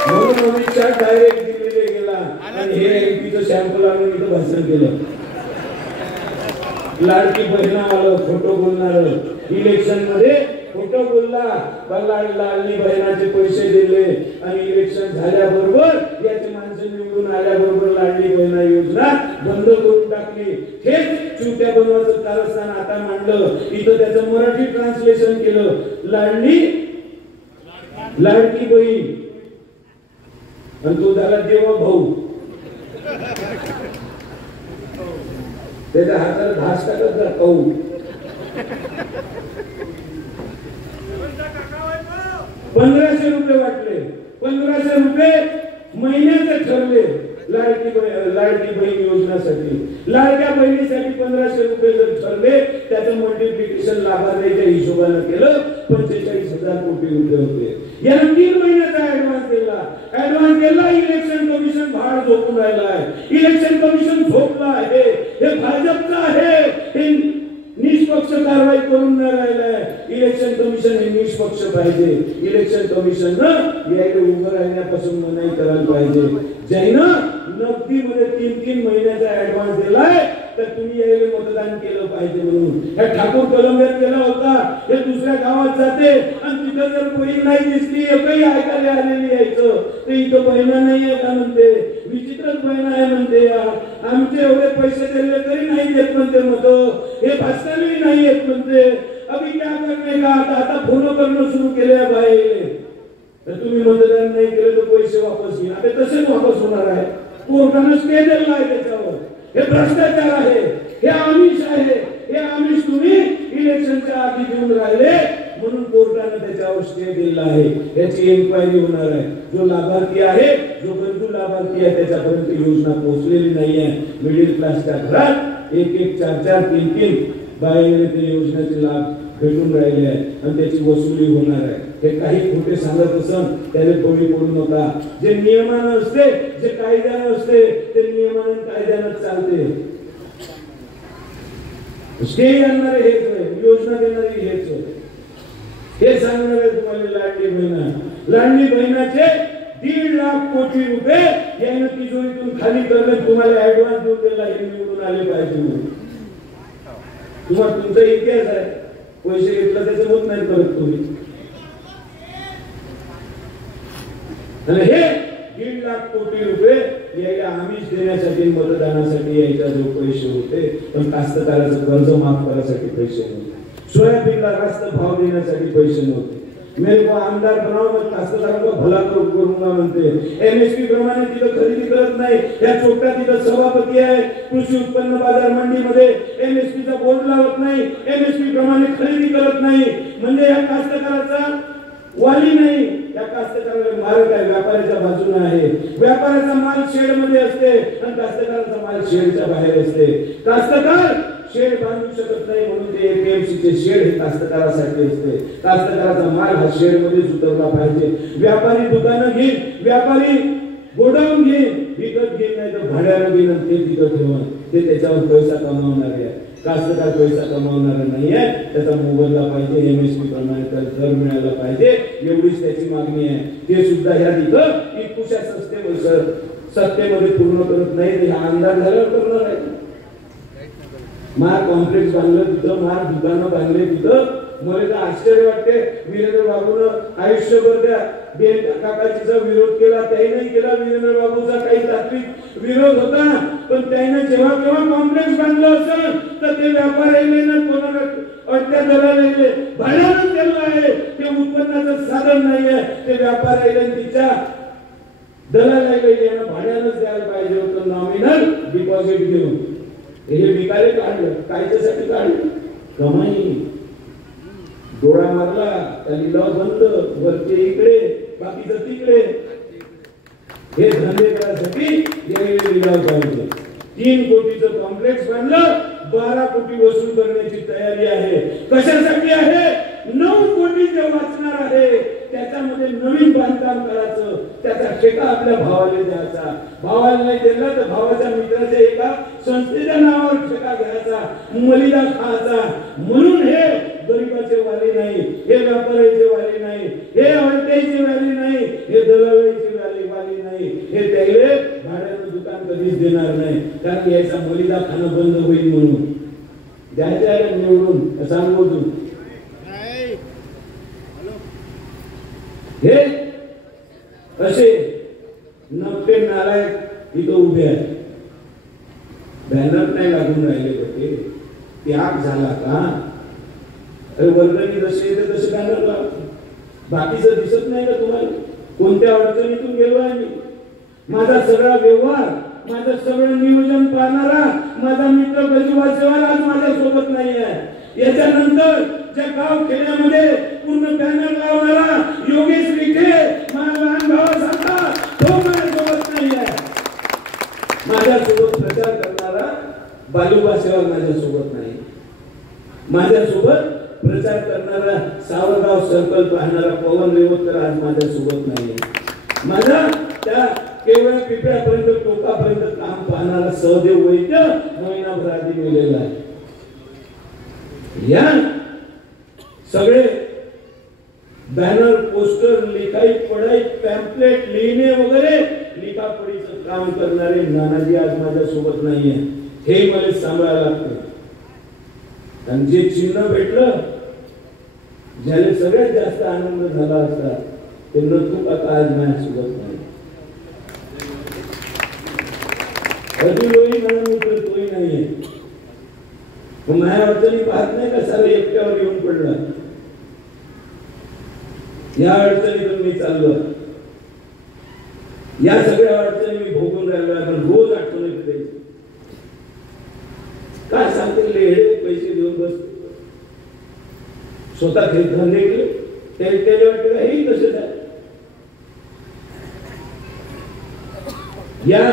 म्हणून अमित शहा डायरेक्ट दिल्लीला गेला आणि हे एमपीचं सॅम्पल आणून इथं भाषण केलं. लाडकी बहिणावाला खोटं बोलणार, इलेक्शन मध्ये खोटं बोलला, लाडली बहिणाचे पैसे दिले आणि इलेक्शन झाल्याबरोबर याची माणसं निवडून आल्याबरोबर लाडली बहिणा योजना बंद करून टाकली. हेच चुट्या बनवायचं कारस्थान आता मांडलं. इथं त्याचं मराठी ट्रान्सलेशन केलं, लाडकी बहीण आणि तो झाला देवा भाऊ. त्याच्या हाताला घास टाकत जा कहू. 1500 रुपये वाटले, 1500 रुपये महिन्याचे ठरले लाडकी बहीण योजनेसाठी. लाडक्या बहिणीसाठी 1500 रुपये जर ठरले, त्याचं मल्टिप्लिकेशन लाभार्थ्याच्या हिशोबाने केलं 45,000 कोटी रुपये होते. याला 3 महिन्याचा ऍडव्हान्स दिला. इलेक्शन कमिशन भाड झोपून राहिला आहे. इलेक्शन कमिशन झोपला आहे. हे भाजपचं आहे. हे निष्पक्ष कारवाई करून नाही राहिलाय. इलेक्शन कमिशन हे निष्पक्ष पाहिजे. इलेक्शन कमिशन यायला उभं राहण्यापासून मनाई करायला पाहिजे. ज्यानं नगदीमध्ये 3-3 महिन्याचा ऍडव्हान्स दिलाय, तर तुम्ही यायला मतदान केलं पाहिजे म्हणून. हे ठाकूर कलंब्यात केला होता. हे दुसऱ्या गावात जाते आणि तिथं जर बहीण नाही दिसली, काही ऐकायला आलेली यायचं, तर इथं बहिणा नाही आहे का म्हणते, विचित्रच बहीण आहे म्हणते. आमचे एवढे पैसे दिले तरी नाही देत म्हणते मत, हे भाषणालाही नाही येत म्हणते. अभी क्या करणे का, आता फोन करणं सुरू केले बाहेर. तर तुम्ही मतदान नाही केलं तर पैसे वापस घ्या. आता तसेच वापस होणार आहे. कोर्टानं स्टे दिला आहे त्याच्यावर. हे भ्रष्टाचार आहे, हे आमिष आहे. हे आमिष तुम्ही इलेक्शनच्या आधी देऊन राहिले म्हणून कोर्टाने त्याच्यावर स्टे दिला आहे. याची एन्क्वायरी होणार आहे. जो लाभार्थी आहे, जो गरजू लाभार्थी आहे, त्याच्यापर्यंत योजना पोहोचलेली नाही आहे. मिडिल क्लासच्या घरात 1-1, 4-4, 3-3 बाहेर ते योजनेचे लाभ भेटून राहिले आहे आणि त्याची वसुली होणार आहे. हे काही खोटे सांगत असन त्याने बळी पडू नका. जे नियमानं असते, जे कायद्यानं असते, ते नियमानं कायद्यानं चालते. स्टे आणणारे हेच आहे, योजना देणारे हेच आहे. हे सांगणार आहे तुम्हाला लाडली बहिणा. लाडली बहिणाचे 1.5 लाख कोटी रुपये यानं तिजोरीतून खाली करण्यात तुम्हाला ऍडव्हान्स देऊन दिला. हे निवडून आले पाहिजे म्हणून. तुम्हाला तुमचा इतिहास आहे. पैसे घेतला त्याचं होत नाही परत तुम्ही. आणि हे 1.5 लाख कोटी रुपये यायला आमिष देण्यासाठी, मतदानासाठी यायचा जो पैसे होते, पण कास्तकाराचं कर्ज माफ करण्यासाठी पैसे नव्हते, सोयाबीनला रास्त भाव देण्यासाठी पैसे नव्हते. मेरे को आमदार बनाओ, मैं कास्तकारों का भला करूंगा म्हणते. एमएसपी प्रमाणे तिथं खरेदी करत नाही. या चोपटा तिथं सभापती आहे कृषी उत्पन्न बाजार मंडीमध्ये, एमएसपी चा बोर्ड लावत नाही, एमएसपी प्रमाणे खरेदी करत नाही. म्हणजे या कास्तकाराचा वाली नाही, या कास्तकाराला मारक आहे, व्यापाऱ्याच्या बाजूने आहे. व्यापाऱ्याचा माल शेड मध्ये असते आणि कास्तकाराचा माल शेडच्या बाहेर असते. कास्तकार शेड बांधू शकत नाही म्हणून ते एपीएमसी चे शेड हे कास्तकारासाठी असते. कास्तकाराचा माल हा शेड मध्ये उतरला पाहिजे. व्यापारी दुकानं घेईल, व्यापारी गोडाऊन घेईल, विकत घेईल, नाही तर भाड्यानं घेईल, ते तिथं ठेवून ते त्याच्यावर पैसा कमावणार आहे. कास्तकार पैसा कमावणार नाही आहे. त्याचा मोबदला पाहिजे, एमएसपी प्रमाणे दर मिळाला पाहिजे, एवढीच त्याची मागणी आहे. ते सुद्धा ह्या तिथं इतकुशा सत्तेमध्ये पूर्ण करत नाही. हा अंदाज झाल्यावर करणार आहे. मार कॉम्प्लेक्स बांधलं तिथं, मार दुकानं बांधले तिथं. मला तर आश्चर्य वाटते. वीरेंद्र बाबूनं आयुष्यभर त्या काकाजीचा विरोध केला, त्याने केला. वीरेंद्र बाबूचा काही तात्विक विरोध होता, पण त्याने जेव्हा केव्हा कॉम्प्लेक्स बांधलं असेल तर ते व्यापाऱ्याने कोणाला अडत्या दलालाने भाड्यानं केलं आहे. ते उत्पन्नाचं साधन नाही आहे. ते व्यापाऱ्याने तिच्या दलालाला भाड्यानंच द्यायला पाहिजे होतं, नॉमिनल डिपॉझिट घेऊन. हे विकायला काढलं, कायच्यासाठी काढलं? कमाई. डोळा मारला त्या लिलाव बंद, वरती इकडे, बाकीचं तिकडे. हे धंदे करायसाठी लिलाव पाहिजे. 3 कोटीचं कॉम्प्लेक्स बांधलं, 12 कोटी वसूल करण्याची तयारी आहे. कशासाठी आहे? 9 कोटी जे वाचणार आहे त्याच्यामध्ये नवीन बांधकाम करायचं, त्याचा ठेका आपल्या भावाला द्यायचा. भावाला नाही दिला तर भावाच्या मित्राच्या एका संस्थेच्या नावावर ठेका घ्यायचा, मलिदा खायचा. म्हणून हे गरीबाचे वाली नाही, हे व्यापाऱ्याचे वाली नाही, हे अडत्याचे वाली नाही, हे दलालाचे वाली नाही. हे त्याला भाड्यानं दुकान कधीच देणार नाही, कारण याचा मलिदा खाणं बंद होईल म्हणून. द्यायचं निवडून सांगू तू हे असे नवटे नालायक इथं उभे आहेत. बॅनर नाही लागून राहिले होते, त्याग झाला का? अरे वर्गणी जशी येते तसे बॅनर लावतो. बाकीचं दिसत नाही का तुम्हाला? कोणत्या अडचणीतून गेलो आहे मी? माझा सगळा व्यवहार, माझं सगळं नियोजन पाहणारा माझा मित्र गजवासेवाला आज माझ्या सोबत नाही आहे. याच्यानंतर ज्या गाव खेड्यामध्ये पूर्ण बॅनर लावणारा योगेश विखे माझा लहान भावासारखा तो माझ्यासोबत नाही आहे. माझ्यासोबत प्रचार करणारा बालुबा सेवा माझ्यासोबत नाही. माझ्यासोबत प्रचार करणारा सावरगाव सर्कल पाहणारा पवन रेवतकर आज माझ्यासोबत नाही. माझा त्या केवळ पिपळ्यापर्यंत टोकापर्यंत काम पाहणारा सहदेव वैद्य महिनाभर आधी मिळालेला आहे. या सगळे बॅनर, पोस्टर, लिखाई पढाई, पॅम्पलेट लिहिणे वगैरे लिखापडीचं काम करणारे नानाजी आज माझ्या सोबत नाहीये. हे मला सांभाळायला लागते. आणि जे चिन्ह भेटलं, ज्याला सगळ्यात जास्त आनंद झाला असता ते नतूक आता आज माझ्या सोबत नाही. अजूनही म्हणून मित्र तोही नाहीये. माझ्या अडचणी पाहत नाही का? सारे एकट्यावर येऊन पडला. या अडचणीतून मी चाललो. या सगळ्या अडचणी मी भोगून राहिलो. पण रोज आठवण येते. काय सांगते लेडे पैसे देऊन बसते, स्वतः धंदे केले त्याला वाटतं हेही तसंच आहे. या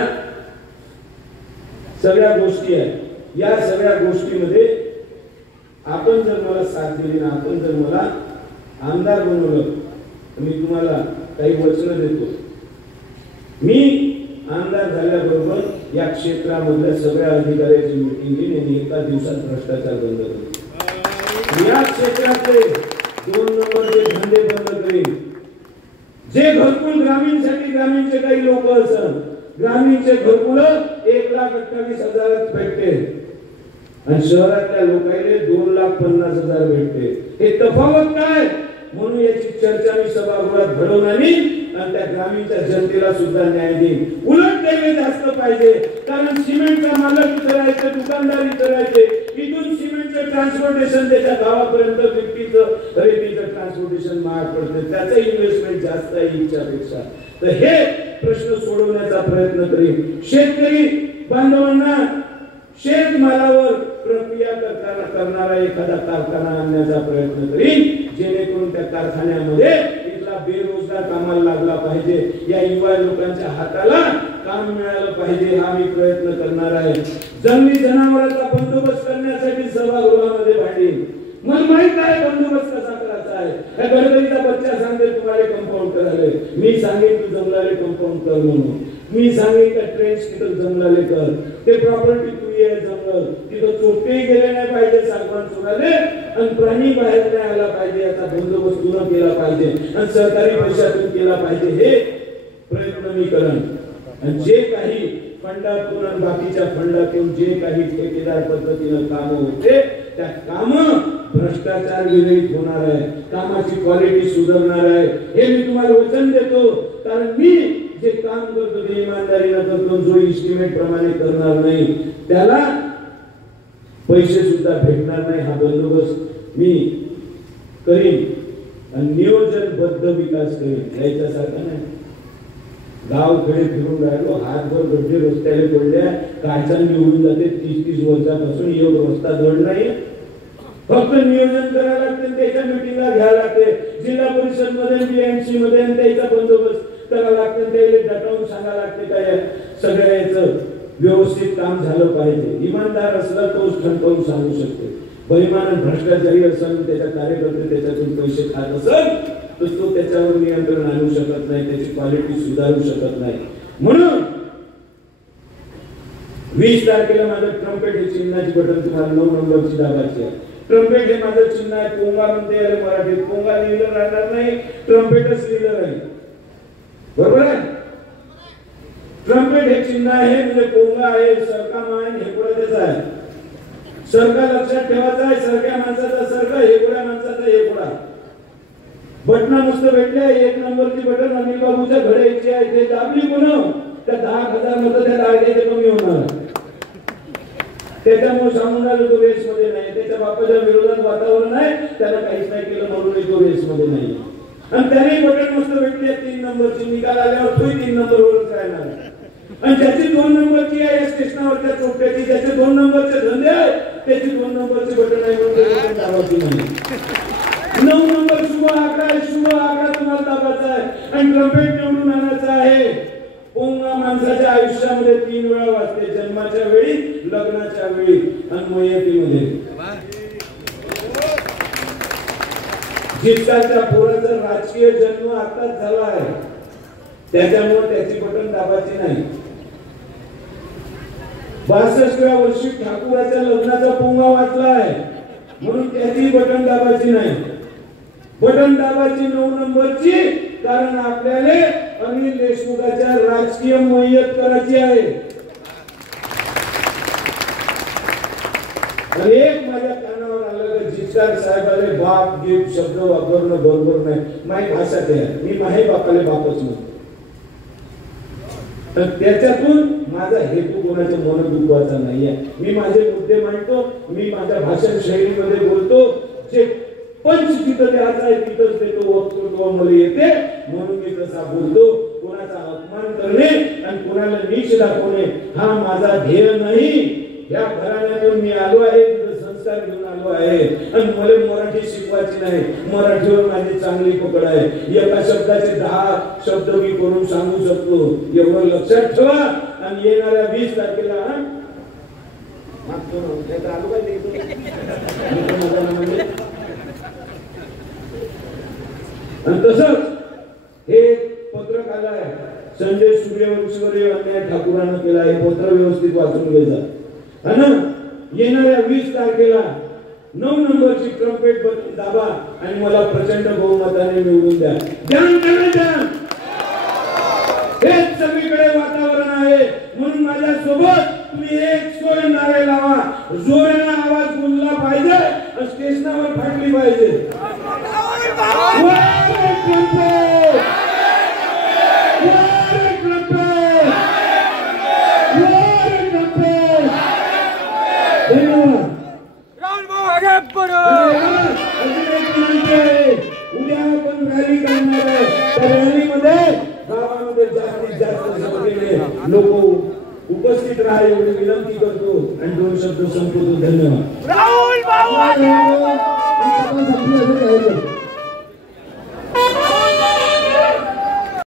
सगळ्या गोष्टी आहेत. या सगळ्या गोष्टीमध्ये आपण जर मला साथ दिली ना, आपण जर मला आमदार बनवलं तर मी तुम्हाला काही वचन देतो. मी आमदार झाल्याबरोबर या क्षेत्रामधल्या सगळ्या अधिकाऱ्याची मीटिंग घेईन आणि एका दिवसात भ्रष्टाचार बंद करेन. या क्षेत्रातले 2 नंबरचे धंदे बंद करेन. जे घरकुल ग्रामीणसाठी ग्रामीणचे काही लोक असतात, ग्रामीणचे घरकुल 1,28,000 भेटते आणि शहरातल्या लोकांना 2,50,000 भेटते. हे तफावत काय? म्हणून याची चर्चा मी सभागृहात घडवून आणीन आणि त्या ग्रामीणच्या जनतेला सुद्धा न्याय देईन. उलट द्यायला जास्त पाहिजे, कारण सिमेंटचा मालक इथं राहायचे, दुकानदार इथं राहायचे. इथून सिमेंटचं ट्रान्सपोर्टेशन त्याच्या गावापर्यंत, विक्रीचं खरेदीचं ट्रान्सपोर्टेशन महाग पडते. त्याचं इन्व्हेस्टमेंट जास्त आहे इच्छापेक्षा. तर हे प्रश्न सोडवण्याचा प्रयत्न करीन. शेतकरी बांधवांना शेतमालावर प्रक्रिया करणारा एखादा कारखाना आणण्याचा प्रयत्न करीन, जेणेकरून त्या कारखान्यामध्ये इथला बेरोजगार कामाला लागला पाहिजे. या युवा लोकांच्या हाताला काम मिळालं पाहिजे, हा मी प्रयत्न करणार आहे. जंगली जनावरांचा बंदोबस्त करण्यासाठी सभागृहामध्ये भांडीन. मला माहित आहे बंदोबस्त कसा करायचा आहे. गडकरीचा बच्चा सांगते तुम्हाला कंपाऊंड करायला, मी सांगेन तू जंगलाले कंपाऊंड कर म्हणून. मी सांगेन का ट्रेन्स तिथं जंगलाले कर. ते प्रॉपर्टी तुझी आहे जंगल, तिथं चोरटेही गेले नाही पाहिजे सागवान चोराले, आणि प्राणी बाहेर नाही आला पाहिजे. याचा बंदोबस्त तुला केला पाहिजे आणि सरकारी पैशातून केला पाहिजे. हे प्रयत्न मी करेन. आणि जे काही फंडातून आणि बाकीच्या फंडातून जे काही ठेकेदार पद्धतीनं काम होते, त्या काम भ्रष्टाचार विरहित होणार आहे. कामाची क्वालिटी सुधारणार आहे. हे मी तुम्हाला वचन देतो. कारण मी जे काम करतो ते इमानदारीने करतो. जो इस्टिमेट प्रमाणे करणार नाही त्याला पैसे सुद्धा भेटणार नाही. हा बंदोबस्त मी करीन आणि नियोजनबद्ध विकास करीन. याच्यासारखा नाही गाव खेडे फिरून राहिलो, हातभर गड्डे रस्त्याला पडल्या, काळजान निवडून जाते. 30-30 वर्षापासून एवढं रस्ता धड नाही. फक्त नियोजन करायला लागते, त्याच्या मिटिंगला घ्यायला लागते. जिल्हा परिषद मध्ये, बीएमसी मध्ये त्याचा बंदोबस्त करायला लागते. त्याला दटावून सांगायला लागते काय सगळ्याचं व्यवस्थित काम झालं पाहिजे. इमानदार असला तोच ठणकावून सांगू शकते. बेईमान भ्रष्टाचारी असेल, त्याच्या कार्यकर्ते त्याच्यातून पैसे खात असेल तर तो त्याच्यावर नियंत्रण आणू शकत नाही, त्याची क्वालिटी सुधारू शकत नाही. म्हणून 20 तारखेला माझं ट्रम्पेट हे चिन्हाची बटन तुम्हाला 9 नंबरची दाबायची आहे. ट्रम्पेट हे माझं चिन्ह आहे. पोंगा म्हणते याला मराठीत. पोंगा लिहिलं राहणार नाही, ट्रम्पेटच लिहिलं राहील. बरोबर आहे? ट्रम्पेट हे चिन्ह आहे, म्हणजे पोंगा आहे, सरकाम आहे, हे पुढे त्याच आहे. सरका लक्षात ठेवायचा आहे. सरक्या माणसाचा सरका, हेकुड्या माणसाचा हेकुडा. बटना मस्त भेटले. 1 नंबरची बटन अनिल बाबूच्या घड्याची आहे, ते दाबली कोण त्या 10,000 मत त्या दाढीचे कमी होणार. त्याच्यामुळे सांगून आलो तो रेस मध्ये नाही. त्याच्या बापाच्या विरोधात वातावरण आहे, त्याला काहीच नाही केलं म्हणून तो रेस मध्ये नाही. आणि त्याने बटन मस्त भेटली 3 नंबरची. निकाल आल्यावर तोही 3 नंबरवरच राहणार. आणि ज्याची 2 नंबरची आहे स्टेशनावरच्या चोपट्याची, ज्याचे 2 नंबरचे धंदे आहे त्याची 2 नंबरची बटन आहे म्हणून दाबायची नाही. 9 नंबर शुभ आकडा आहे. शुभ आकडा तुम्हाला दाबायचा आहे आणि ट्रम्पेट निवडून आणायचा आहे. पोंगा माणसाच्या आयुष्यामध्ये 3 वेळा वाजते, जन्माच्या वेळी, लग्नाच्या वेळी आणि मयतीमध्ये. जिंकाच्या पोराचा राजकीय जन्म आताच झाला आहे, त्याच्यामुळे त्याची बटन दाबायची नाही. 62व्या वर्षी ठाकूराच्या लग्नाचा पोंगा वाजला आहे म्हणून त्याची बटन दाबायची नाही. बटन दाबायची 9 नंबरची, कारण आपल्याला अनिल देशमुखाच्या राजकीय मय्यत करायची आहे. आणि एक माझ्या कानावर आलं की जिचकार साहेबाले बाप गिफ्ट शब्द वापरणं बरोबर नाही. माझी भाषा ते आहे, मी माझे बापाले बापच म्हणतो. तर त्याच्यातून माझा हेतू कोणाच्या मन दुखवायचा नाहीये. मी माझे मुद्दे मांडतो, मी माझ्या भाषण शैलीमध्ये बोलतो. जे पंच तिथं द्यायचा आहे तिथंच देतो, वक्तृत्व मला येते म्हणून मी तसा बोलतो. कोणाचा अपमान करणे आणि कोणाला नीच दाखवणे हा माझा ध्येय नाही. या घराण्यातून मी आलो आहे, तिथं संस्कार घेऊन आलो आहे आणि मला मराठी शिकवायची नाही. मराठीवर माझी चांगली पकड आहे. एका शब्दाचे 10 शब्द मी करून सांगू शकतो, एवढं लक्षात ठेवा. आणि येणाऱ्या 20 तारखेला आलो काय आणि तसंच हे पत्रक आलं आहे, संजय सूर्यवंशीवर अन्याय ठाकूरांना केला. हे पत्र व्यवस्थित वाचून घ्यायचं. येणाऱ्या 20 तारखेला 9 नंबरची ट्रम्पेट दाबा आणि मला प्रचंड बहुमताने निवडून द्या. हेच सगळीकडे वातावरण आहे म्हणून माझ्या सोबत तुम्ही एक सोय नारे लावा. जोराने आवाज गुंजला पाहिजे आणि स्टेशनावर फाटली पाहिजे. उद्या आपण रॅली करणार आहे. त्या रॅलीमध्ये गावामध्ये जास्तीत जास्त लोक उपस्थित राहा एवढी विनंती करतो आणि 2 शब्द संपवतो. धन्यवाद.